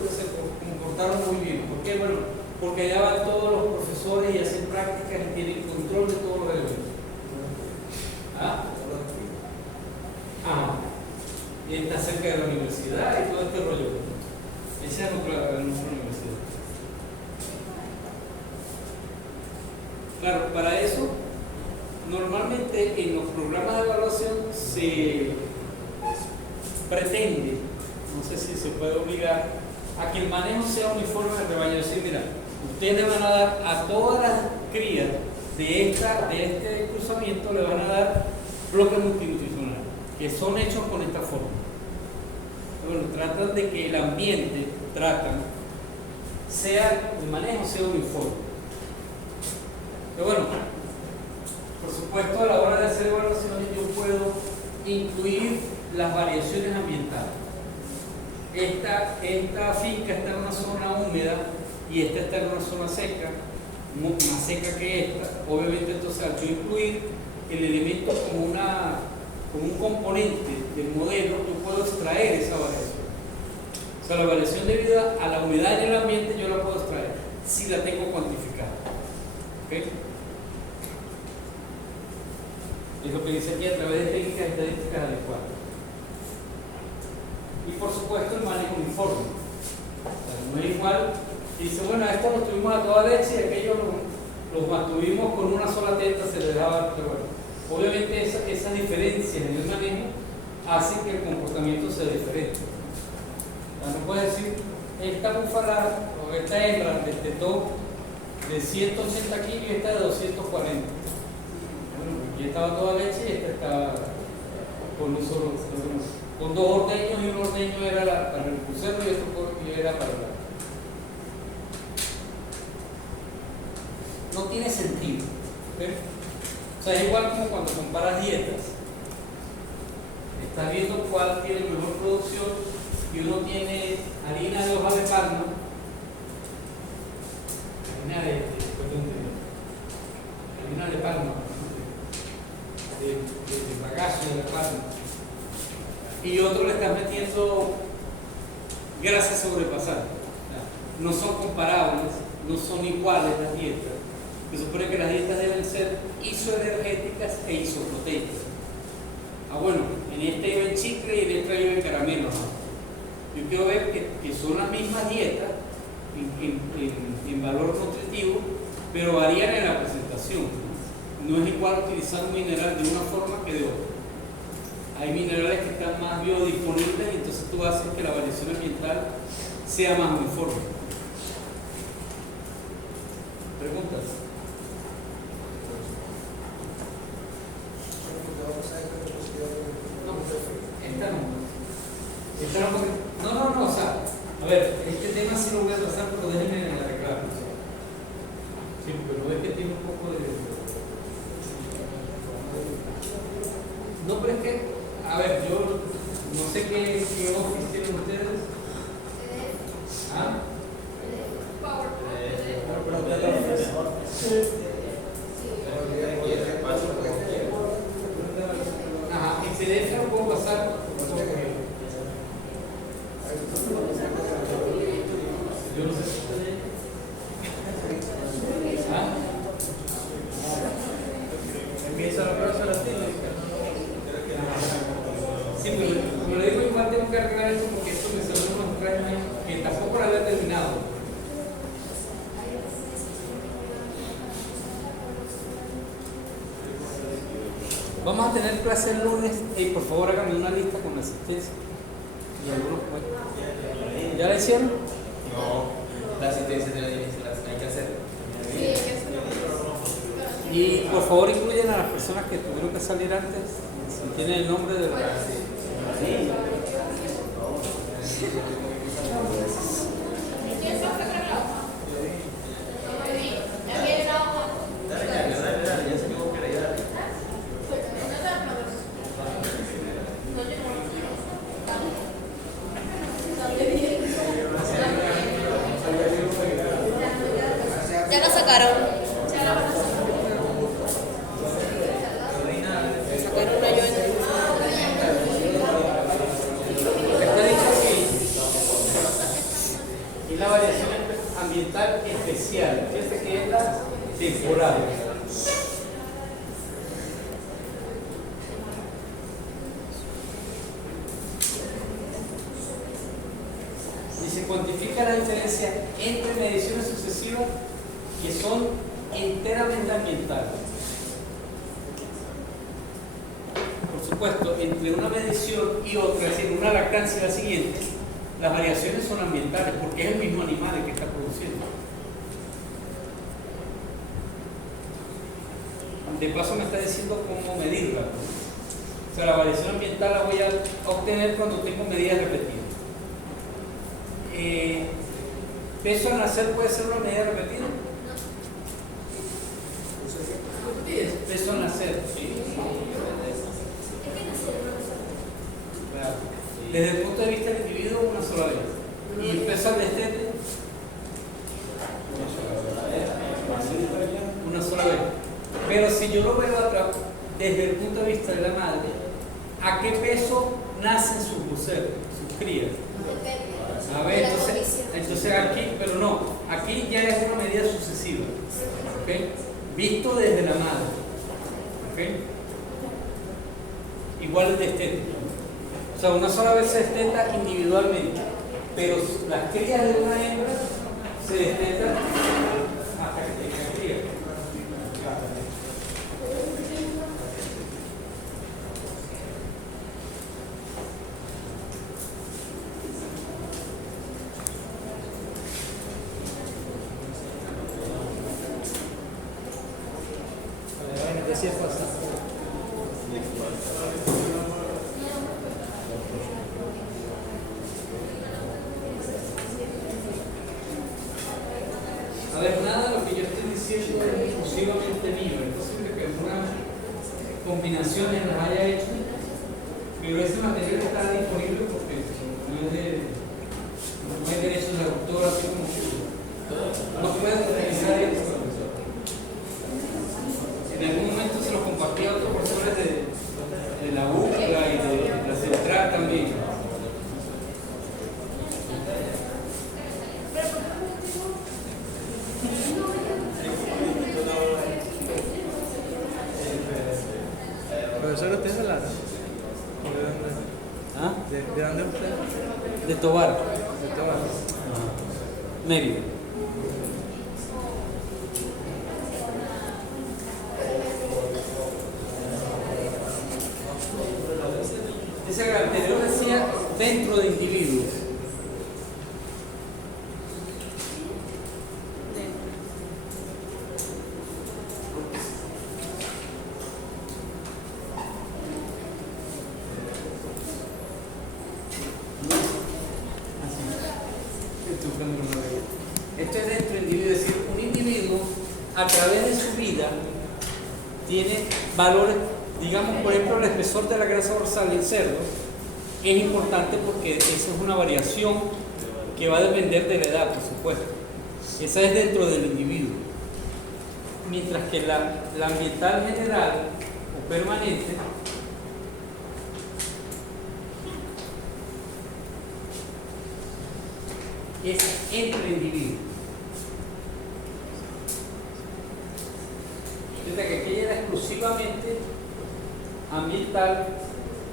comportaron muy bien. Porque, bueno, porque allá van todos los profesores y hacen prácticas y tienen control de todos los elementos. ¿Ah? Ah, y está cerca de la universidad y todo este rollo. Esa es nuestra universidad. Claro, para eso, normalmente en los programas de evaluación se pretende, no sé si se puede obligar, a que el manejo sea uniforme del rebaño. Es decir, mira, ustedes le van a dar a todas las crías de este cruzamiento, le van a dar bloques multinutricionales, que son hechos con esta forma. Bueno, tratan de que el ambiente, el manejo sea uniforme. Pero bueno, por supuesto, a la hora de hacer evaluaciones yo puedo incluir las variaciones ambientales. Esta finca está en una zona húmeda y esta está en una zona seca, más seca que esta. Obviamente, entonces, al yo incluir el elemento como un componente del modelo, yo puedo extraer esa variación. O sea, la variación debida a la humedad en el ambiente yo la puedo extraer si la tengo cuantificada. ¿Okay? Es lo que dice aquí, a través de técnicas estadísticas adecuadas. Y por supuesto el manejo uniforme. O sea, no es igual. Y dice, bueno, a esto los tuvimos a toda leche y aquellos los mantuvimos con una sola teta, se les daba. Pero bueno, obviamente esas diferencias en el manejo hacen que el comportamiento sea diferente. O sea, no puedes decir, esta búfala o esta hembra destetó de 180 kilos y esta de 240. Y estaba toda leche y esta estaba con un solo, con dos ordeños, y un ordeño era para el crucero y otro era para la. No tiene sentido. ¿Okay? O sea, es igual como cuando comparas dietas. Estás viendo cuál tiene mejor producción y uno tiene harina de hoja de palma, harina de palma, de bagazo de palma, y otro le estás metiendo grasa sobrepasada. No son comparables, no son iguales las dietas. Se supone que las dietas deben ser isoenergéticas e isoproteicas. Bueno, en este iba en chicle y en este iba en caramelo, ¿no? Yo quiero ver que son las mismas dietas en valor nutritivo, pero varían en la presentación. No es igual utilizar un mineral de una forma que de otra. Hay minerales que están más biodisponibles y entonces tú haces que la variación ambiental sea más uniforme. ¿Preguntas? No, o sea, a ver, este tema sí lo voy a pasar, pero déjenme arreglarlo. Sí, pero es que tiene un poco de. No, pero es que, a ver, yo no sé qué office tienen ustedes. ¿Ah? Ajá, en PDF lo puedo pasar. Yo no sé si ustedes. ¿Ah? Empieza la próxima sí, pero como le digo, igual tengo que arreglar esto porque esto me salió unos 3 años que tampoco lo había terminado. Vamos a tener clase el lunes y por favor háganme una lista con la asistencia. Y algunos pues. ¿Ya la hicieron? No, la asistencia de la hay que hacer. Sí, hay que hacerlo. Y por favor incluyan a las personas que tuvieron que salir antes, si tienen el nombre de la. Sí. Ya la sacaron. Está dicho aquí. temporal. Dice, cuantifica la diferencia entre mediciones sucesivas que son enteramente ambientales. Por supuesto, entre una medición y otra, es decir, una lactancia y la siguiente, las variaciones son ambientales porque es el mismo animal el que está produciendo. De paso me está diciendo cómo medirla. O sea, la variación ambiental la voy a obtener cuando tengo medidas repetidas. ¿Peso al nacer puede ser una medida repetida? Peso al nacer, sí. Claro. Desde el punto de vista del individuo, una sola vez. ¿Y el peso al destete? Una sola vez. Pero si yo lo veo desde el punto de vista de la madre, ¿a qué peso nacen sus buceros, sus crías? A ver, entonces aquí, pero no, aquí ya es una medida sucesiva, ¿okay? Visto desde la madre, ¿okay? Igual el destete. O sea, una sola vez se desteta individualmente, pero las crías de una hembra se destetan hasta que tengan crías. Sí, pasa. A ver, nada de lo que yo estoy diciendo es exclusivamente mío. Es posible que algunas combinaciones las haya hecho, pero ese material está disponible porque no hay derechos de autor así como que no pueden utilizar esto. En algún momento se los compartí a otros profesores de la UCLA y de la Central también. Profesor, ¿usted es de la? ¿Ah? ¿De dónde usted? De Tobar. De Tobar. Mérida. Ese anterior decía dentro de individuos. Esto es dentro de individuos, es decir, un individuo a través de su vida tiene valores. Digamos, por ejemplo, el espesor de la grasa dorsal del cerdo es importante porque eso es una variación que va a depender de la edad, por supuesto. Esa es dentro del individuo. Mientras que la ambiental general o permanente es entre individuos. Fíjate que aquella era exclusivamente ambiental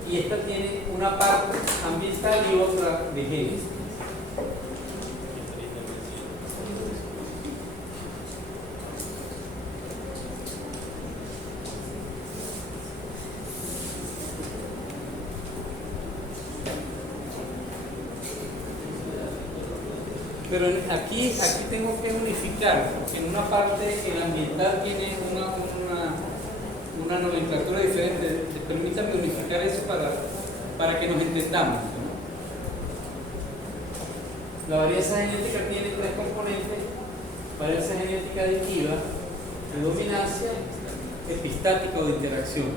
y esta tiene una parte ambiental y otra de genes. Pero aquí tengo que unificar, porque en una parte el ambiental tiene una nomenclatura diferente. Permítanme unificar eso para que nos entendamos, ¿no? La varianza genética tiene tres componentes: varianza genética aditiva, de dominancia, epistática o de interacción.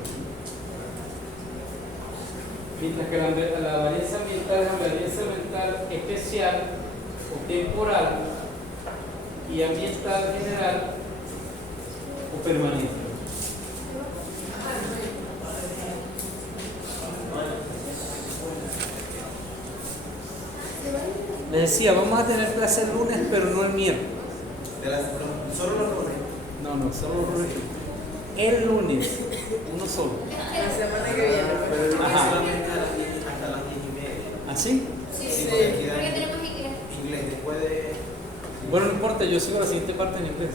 Mientras que la varianza ambiental es una varianza ambiental especial o temporal y ambiental general o permanente. Les decía, vamos a tener clase el lunes, pero no el miércoles. ¿Solo los lunes? No, No, solo los lunes. El lunes, uno solo. La semana que viene. Ajá. Solamente hasta las 10:30. ¿Así? Sí, porque aquí da Porque tenemos inglés. inglés. Después de. Bueno, no importa, yo sigo la siguiente parte en inglés.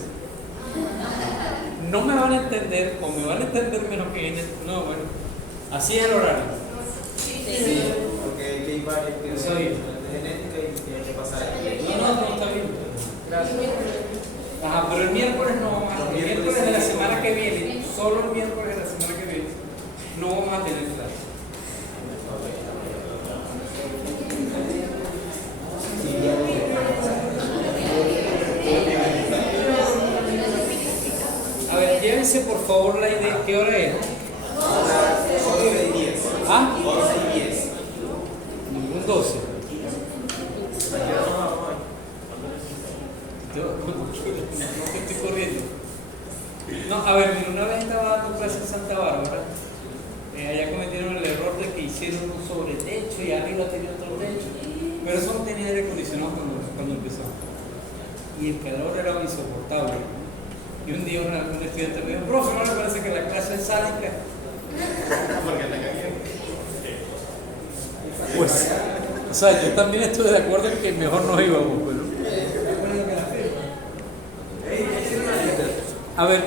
No me van a entender, o me van a entender menos que ellos. No, bueno, así es el horario. Sí, porque hay que ir varios que Eso ahí. de genética y tienen que pasar aquí. No, está bien. Gracias. Ajá, pero el miércoles no, el miércoles de la semana que viene, solo el miércoles de la semana que viene, no vamos a tener clase. A ver, llévense por favor la idea. ¿Qué hora es? 11:10. ¿Ah? 11:10. Ningún 12. No que estoy corriendo. No, a ver, mira, una vez estaba dando clase en Santa Bárbara. Allá cometieron el error de que hicieron un sobretecho y arriba tenía otro techo. Pero eso no tenía aire acondicionado cuando empezó. Y el calor era insoportable. Y un día un estudiante me dijo, profe, ¿no le parece que la clase es sádica? Porque está caliente. Pues, o sea, yo también estoy de acuerdo en que mejor no íbamos, pero... A ver,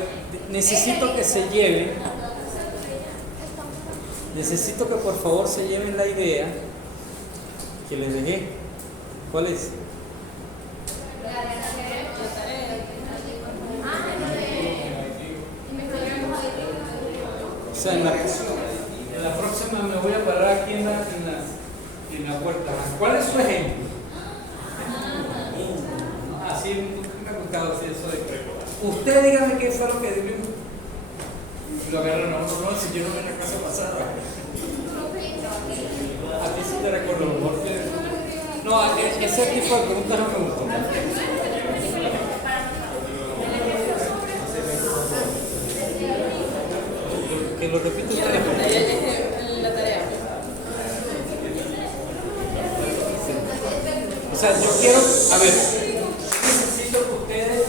necesito que se lleven, necesito que por favor se lleven la idea que les dejé. ¿Cuál es? O sea, en la próxima me voy a parar aquí en la puerta. ¿Cuál es su ejemplo? Así me ha gustado así eso de... Usted dígame qué fue lo que dijo. Lo agarraron, no, si yo no me la casa pasada. A ti sí te recuerdo, porque... No, ese tipo de preguntas no me gustó. Que lo repito usted. La tarea. O sea, yo quiero, a ver, necesito que ustedes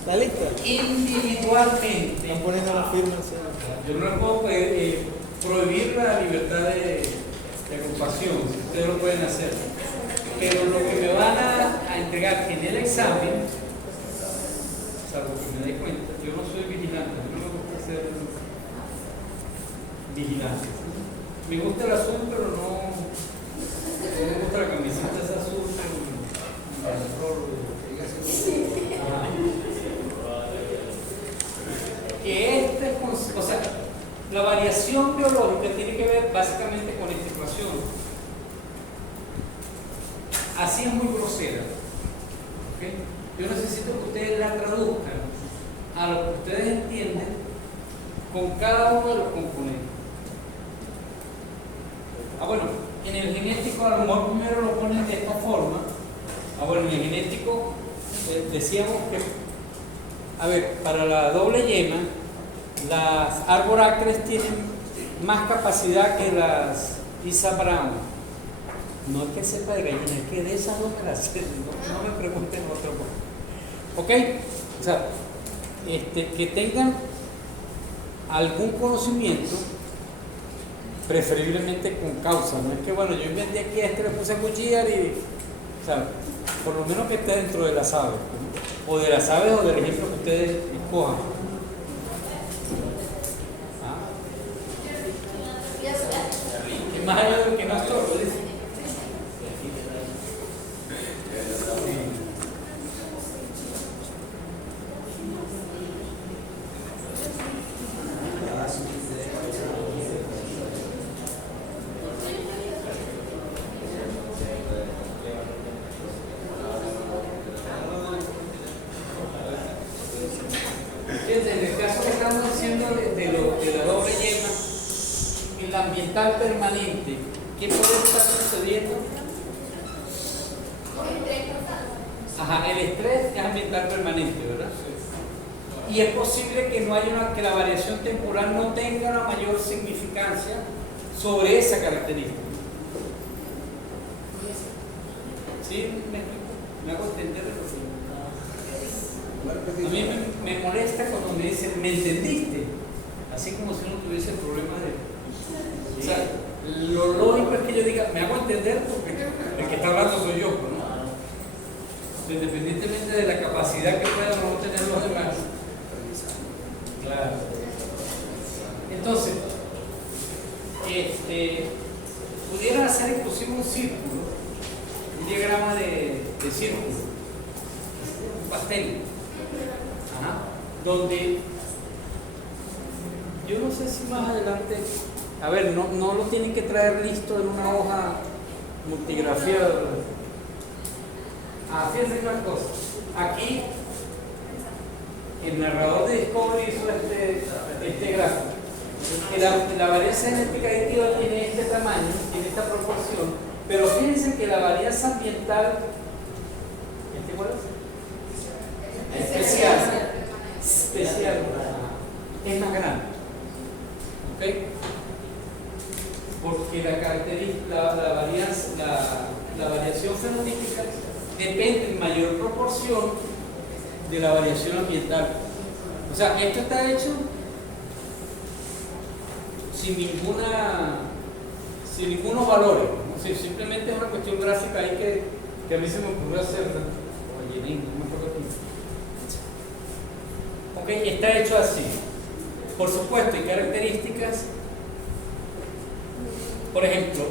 ¿Está lista? individualmente, Están poniendo la firma. yo no les puedo prohibir la libertad de agrupación, ustedes lo pueden hacer, pero lo que me van a entregar en el examen, salvo que me dé cuenta, yo no soy vigilante, a mí no me gusta ser vigilante. Me gusta el azul, pero no me gusta la camiseta esa azul, el rol. Ajá. Que o sea, la variación biológica tiene que ver básicamente con esta ecuación. Así es muy grosera. ¿Okay? Yo necesito que ustedes la traduzcan a lo que ustedes entienden con cada uno de los componentes. Bueno, en el genético a lo mejor primero lo ponen de esta forma. Bueno, en el genético decíamos que, a ver, para la doble yema, las arborácteres tienen más capacidad que las Isa Brown. No es que sepa de gallina, es que de esas dos me las sé, no me pregunten otro poco. ¿Ok? O sea, que tengan algún conocimiento, preferiblemente con causa. No es que, bueno, yo inventé aquí le puse a cuchillar y, o sea, por lo menos que esté dentro de las aves, ¿no? O de las aves o del ejemplo que ustedes escojan. Y más allá de lo que no estorbo, dice. En el caso que estamos haciendo de la doble yema, el ambiental permanente, ¿qué puede estar sucediendo? Ajá, el estrés es ambiental permanente, ¿verdad? Y es posible que no haya que la variación temporal no tenga una mayor significancia sobre esa característica. ¿Sí? ¿Me hago entender? A mí me molesta cuando me dicen, ¿me entendiste? Así como si uno tuviese problemas de... O sea, lo lógico es que yo diga, me hago entender porque el que está hablando soy yo, ¿no? Independientemente de la capacidad que puedan o no tener los demás. Claro. Entonces, pudiera hacer inclusive un círculo, un diagrama de círculo, un pastel, donde yo no sé si más adelante, a ver, no lo tienen que traer listo en una hoja multigrafiada. Fíjense una cosa, aquí el narrador de Discovery hizo este gráfico. La varianza genética aditiva tiene este tamaño, tiene esta proporción, pero fíjense que la varianza ambiental, ¿cuál es? Especial, es más grande. ¿Ok? Porque la variación fenotípica depende en mayor proporción de la variación ambiental. O sea, esto está hecho sin ningunos valores, ¿no? Sí, simplemente es una cuestión gráfica ahí que a mí se me ocurrió hacer. Oye, no me acuerdo quién. Ok, está hecho así. Por supuesto, hay características. Por ejemplo,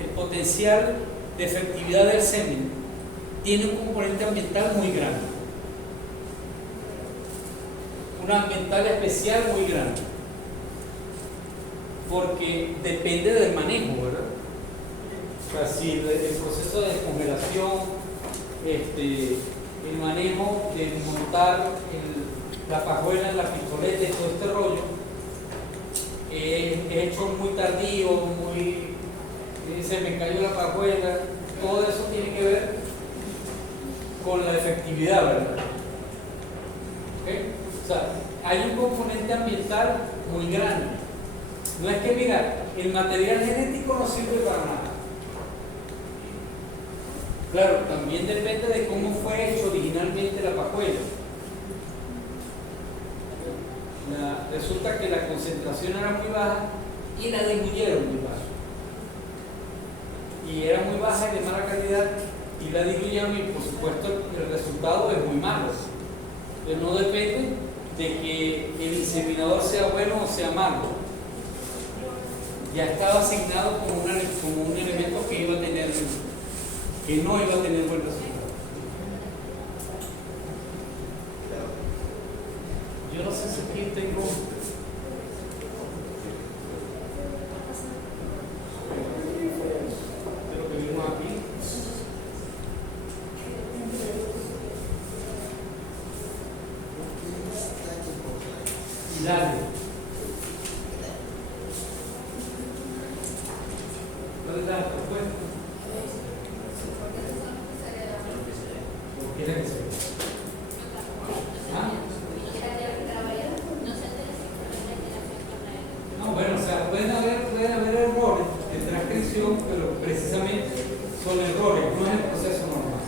el potencial de efectividad del semen tiene un componente ambiental muy grande, un ambiental especial muy grande, porque depende del manejo, ¿verdad? O sea, si el proceso de descongelación, el manejo de montar la pajuela en la pistoleta y todo este rollo es hecho muy tardío, se me cayó la pajuela, todo eso tiene que ver con la efectividad, ¿verdad? ¿Okay? O sea, hay un componente ambiental muy grande. No es que, mira, el material genético no sirve para nada. Claro, también depende de cómo fue hecho originalmente la pajuela. Resulta que la concentración era muy baja y la diluyeron muy baja. Y era muy baja y de mala calidad y la diluyeron y por supuesto el resultado es muy malo. Pero no depende de que el inseminador sea bueno o sea malo. Ya estaba asignado como un elemento que no iba a tener buen resultado. Yo no sé si aquí tengo de lo que vimos aquí. Y dale. ¿Cuál es la propuesta? ¿Qué es eso? No, bueno, o sea, pueden haber errores de transcripción, pero precisamente son errores, no es el proceso normal.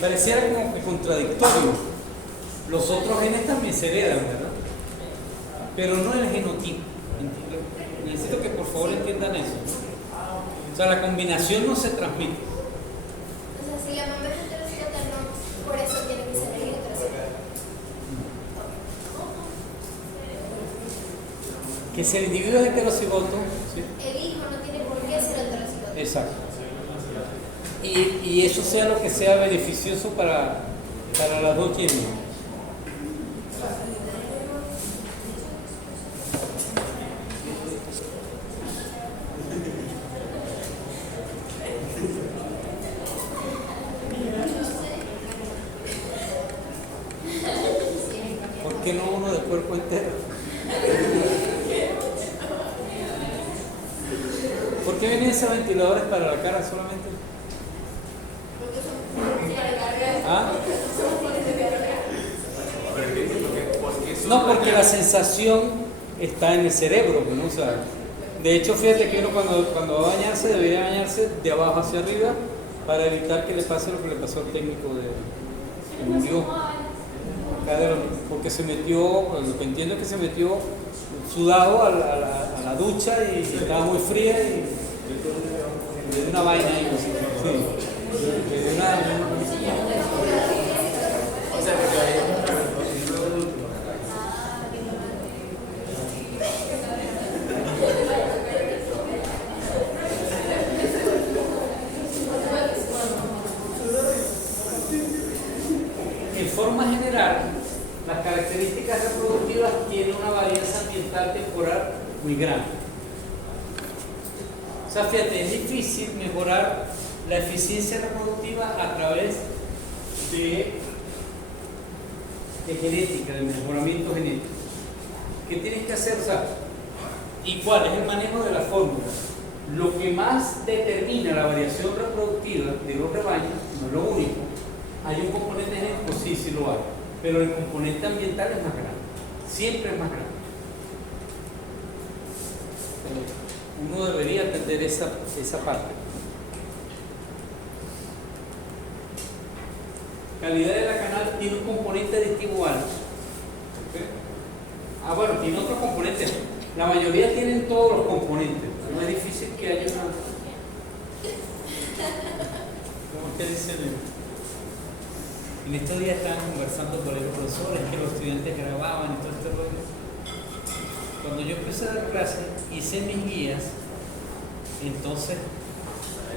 Pareciera como que contradictorio. Los otros genes también se heredan, ¿verdad? Pero no el genotipo. Necesito que por favor entiendan eso. O sea, la combinación no se transmite. O sea, si la mamá es heterocigota, no, por eso tiene que ser el heterocigota. Que si el individuo es heterocigoto, ¿sí? El hijo no tiene por qué ser heterocigota. Exacto. Y eso sea lo que sea beneficioso para las dos yemas. ¿Por qué no uno del cuerpo entero? ¿Por qué vienen esos ventiladores para la cara solamente? ¿Ah? Porque eso No, porque la sensación está en el cerebro, ¿no? O sea, de hecho, fíjate que uno cuando va a bañarse debería bañarse de abajo hacia arriba para evitar que le pase lo que le pasó al técnico que murió. Acá porque se metió, lo que entiendo es que se metió sudado a la ducha y estaba muy fría y le dio una vaina ahí. Sí, le dio una o sea, porque ahí En forma general, las características reproductivas tienen una varianza ambiental temporal muy grande. O sea, fíjate, es difícil mejorar la eficiencia reproductiva a través de genética, de mejoramiento genético. ¿Qué tienes que hacer? O sea, ¿y cuál es el manejo de la fórmula? Lo que más determina la variación reproductiva de los rebaños, no es lo único, hay un componente genético, sí lo hay, pero el componente ambiental es más grande, siempre es más grande. Uno debería atender esa parte. Calidad de la canal tiene un componente aditivo alto. ¿Okay? Bueno, tiene otros componentes. La mayoría tienen todos los componentes. No es difícil que haya una. ¿Cómo es que dicen? En estos días estaban conversando con los profesores que los estudiantes grababan y todo este rollo. Cuando yo empecé a dar clases, hice mis guías. Entonces,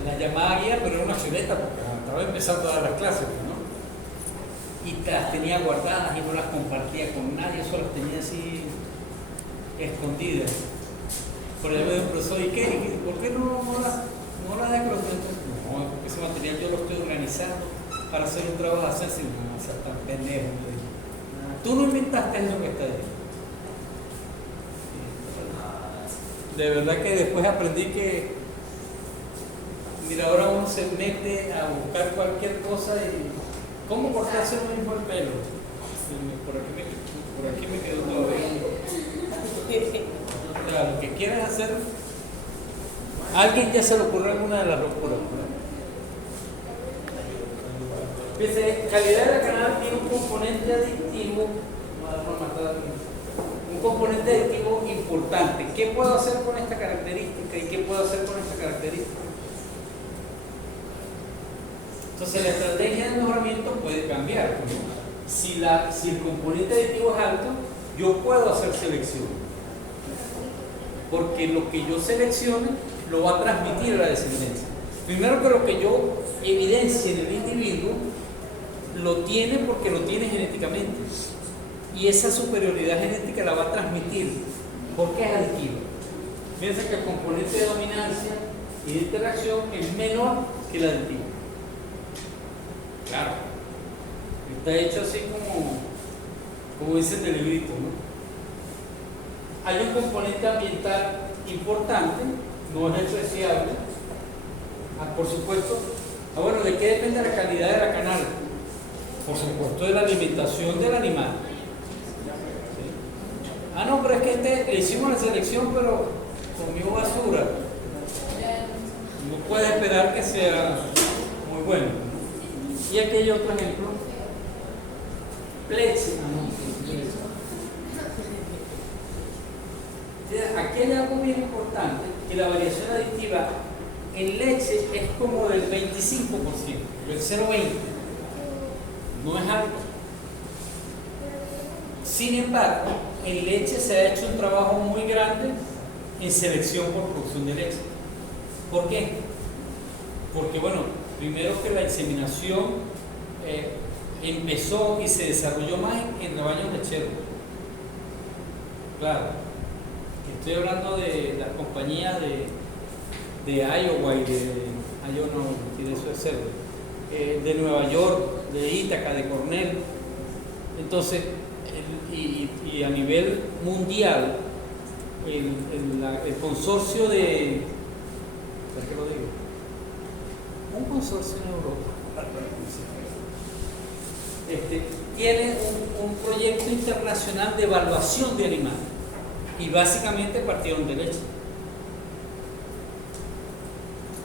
la llamaba guía, pero era una chuleta porque estaba empezando a dar las clases, ¿no? Y las tenía guardadas y no las compartía con nadie, solo las tenía así escondidas. Por ejemplo, un profesor, ¿y qué? ¿Por qué no la da con los estudiantes? No, porque ese material yo lo estoy organizando para hacer un trabajo así, no seas tan pendejo. Tú no inventaste eso que está ahí. De verdad que después aprendí que, mira, ahora uno se mete a buscar cualquier cosa y ¿cómo cortarse uno mismo el pelo? Por aquí me quedó todavía. Claro, lo que quieres hacer, alguien ya se le ocurrió alguna de las locuras. Fíjense, calidad de la canal tiene un componente aditivo, importante. ¿Qué puedo hacer con esta característica y qué puedo hacer con esta característica? Entonces la estrategia de mejoramiento puede cambiar, ¿no? Si el componente aditivo es alto, yo puedo hacer selección, porque lo que yo seleccione lo va a transmitir a la descendencia. Primero que lo que yo evidencie en el individuo lo tiene porque lo tiene genéticamente, y esa superioridad genética la va a transmitir porque es aditivo. Fíjense que el componente de dominancia y de interacción es menor que el aditivo. Claro, está hecho así como dice el librito, ¿no? Hay un componente ambiental importante, no es despreciable. Por supuesto, bueno, ¿de qué depende la calidad de la canal? Por supuesto, de la alimentación del animal. ¿Sí? No, pero es que le hicimos la selección, pero comió basura. No puede esperar que sea muy bueno. Y aquí hay otro ejemplo. Plexi. Aquí hay algo bien importante, que la variación aditiva en leche es como del 25%, del 0,20%. No es algo. Sin embargo, en leche se ha hecho un trabajo muy grande en selección por producción de leche. ¿Por qué? Porque, bueno, primero que la inseminación empezó y se desarrolló más en rebaños lecheros. Claro, estoy hablando de las compañías de Iowa y Iowa no tiene eso de cerdo, de Nueva York, de Ítaca, de Cornell. Entonces, y a nivel mundial, el consorcio de, ¿para qué lo digo? Un consorcio en Europa, tiene un proyecto internacional de evaluación de animales y básicamente partieron de leche.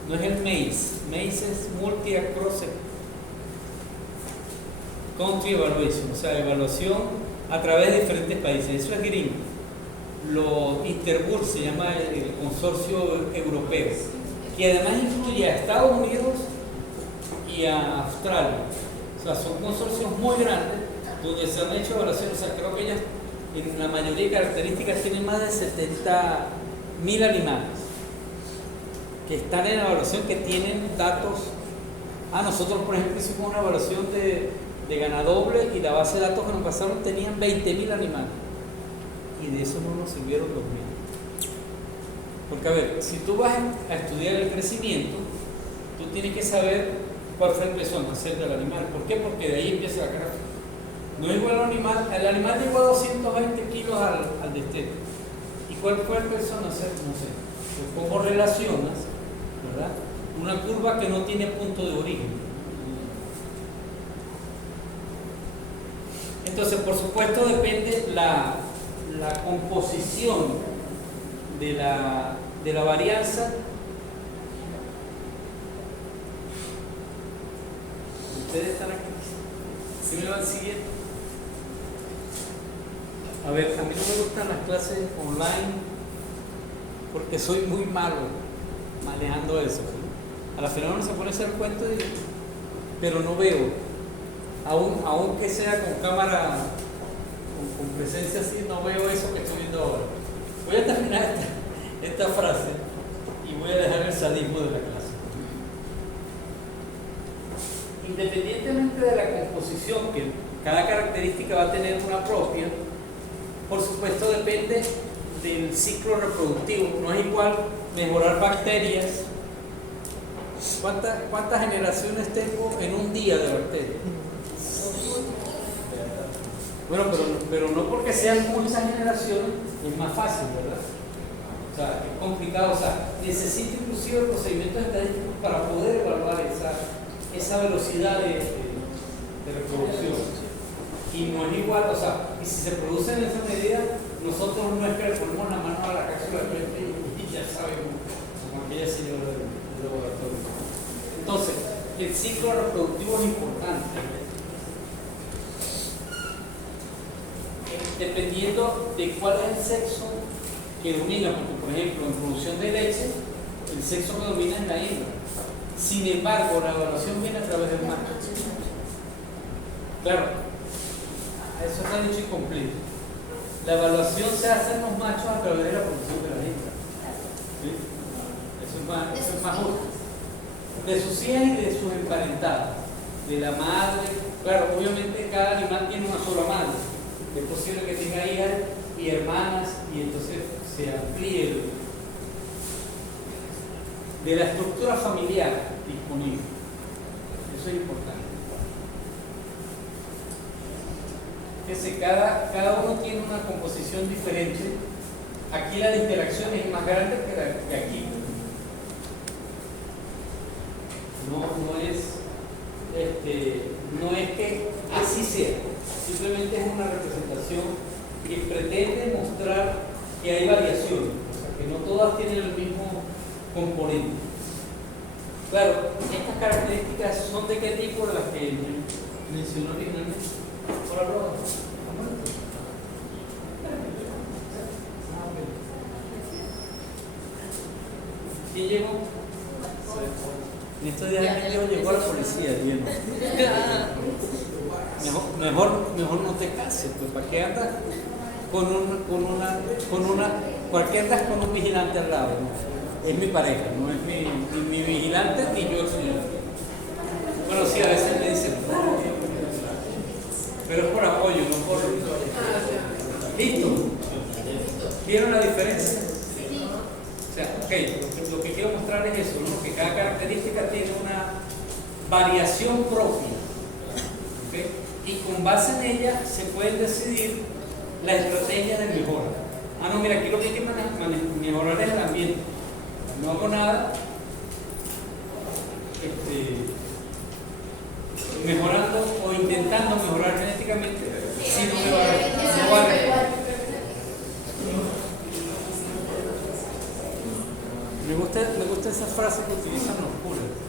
No es el MACE es Multi Across Country Evaluation, o sea, evaluación a través de diferentes países. Eso es gringo. Lo Interbur se llama el consorcio europeo, que además incluye a Estados Unidos y a Australia. O sea, son consorcios muy grandes donde se han hecho evaluaciones. O sea, creo que ellas en la mayoría de características tienen más de 70.000 animales que están en evaluación, que tienen datos. Nosotros, por ejemplo, hicimos una evaluación de ganadoble y la base de datos que nos pasaron tenían 20.000 animales y de eso no nos sirvieron 2.000. Porque a ver, si tú vas a estudiar el crecimiento, tú tienes que saber cuál fue el peso al nacer del animal. ¿Por qué? Porque de ahí empieza la gráfica. No es igual al animal. El animal llegó a 220 kilos al destete. ¿Y cuál fue el peso al nacer? No sé. Pues ¿cómo relacionas, verdad, una curva que no tiene punto de origen? Entonces, por supuesto, depende la composición de la varianza. Ustedes están aquí. ¿Sí me van siguiendo? A ver, a mí no me gustan las clases online porque soy muy malo manejando eso. ¿Sí? A la final uno se pone a hacer cuento, pero no veo. Aunque sea con cámara, con presencia así, no veo eso que estoy viendo ahora. Voy a terminar esta frase y voy a dejar el sadismo de la clase. Independientemente de la composición, que cada característica va a tener una propia, por supuesto depende del ciclo reproductivo. No es igual mejorar bacterias. ¿Cuántas generaciones tengo en un día de bacterias? Bueno, pero no porque sean muchas generaciones es más fácil, ¿verdad? O sea, es complicado. O sea, necesito inclusive procedimientos estadísticos para poder evaluar esa velocidad de reproducción. Y no es igual, o sea, y si se produce en esa medida, nosotros no es que le ponemos la mano a la cápsula de frente y ya sabemos, como aquella señora del laboratorio. Entonces, el ciclo reproductivo es importante. Dependiendo de cuál es el sexo que domina, porque por ejemplo en producción de leche el sexo que domina es la hembra. Sin embargo, la evaluación viene a través del macho. Claro, eso está dicho incompleto. La evaluación se hace en los machos a través de la producción de las hembras. ¿Sí? Eso es más justo. De sus hijas y de sus emparentadas, de la madre. Claro, obviamente cada animal tiene una sola madre. Es posible que tenga hijas y hermanas y entonces se amplíe de la estructura familiar disponible. Eso es importante. Fíjense, cada uno tiene una composición diferente. Aquí la interacción es más grande que aquí. No es que así sea. Simplemente es una representación que pretende mostrar que hay variaciones, o sea, que no todas tienen el mismo componente. Claro, estas características son de qué tipo, de las que mencionó originalmente. Por la prueba. ¿Quién llegó? En estos días llegó a la policía, bien. Mejor no te cases, pues ¿para qué andas ¿para qué andas con un vigilante al lado? ¿No? Es mi pareja, no es mi vigilante ni yo el señor. Bueno, sí, a veces me dicen, pero es por apoyo, no por... ¿Listo? ¿Vieron la diferencia? O sea, ok, lo que quiero mostrar es eso, ¿no? Que cada característica tiene una variación propia. ¿Okay? Y con base en ella se pueden decidir la estrategia de mejora. No, mira, aquí lo que hay que mejorar es el ambiente. No hago nada mejorando o intentando mejorar genéticamente, si no me va a Igual. no va a respirar. Me gusta esa frase que utilizan los curas.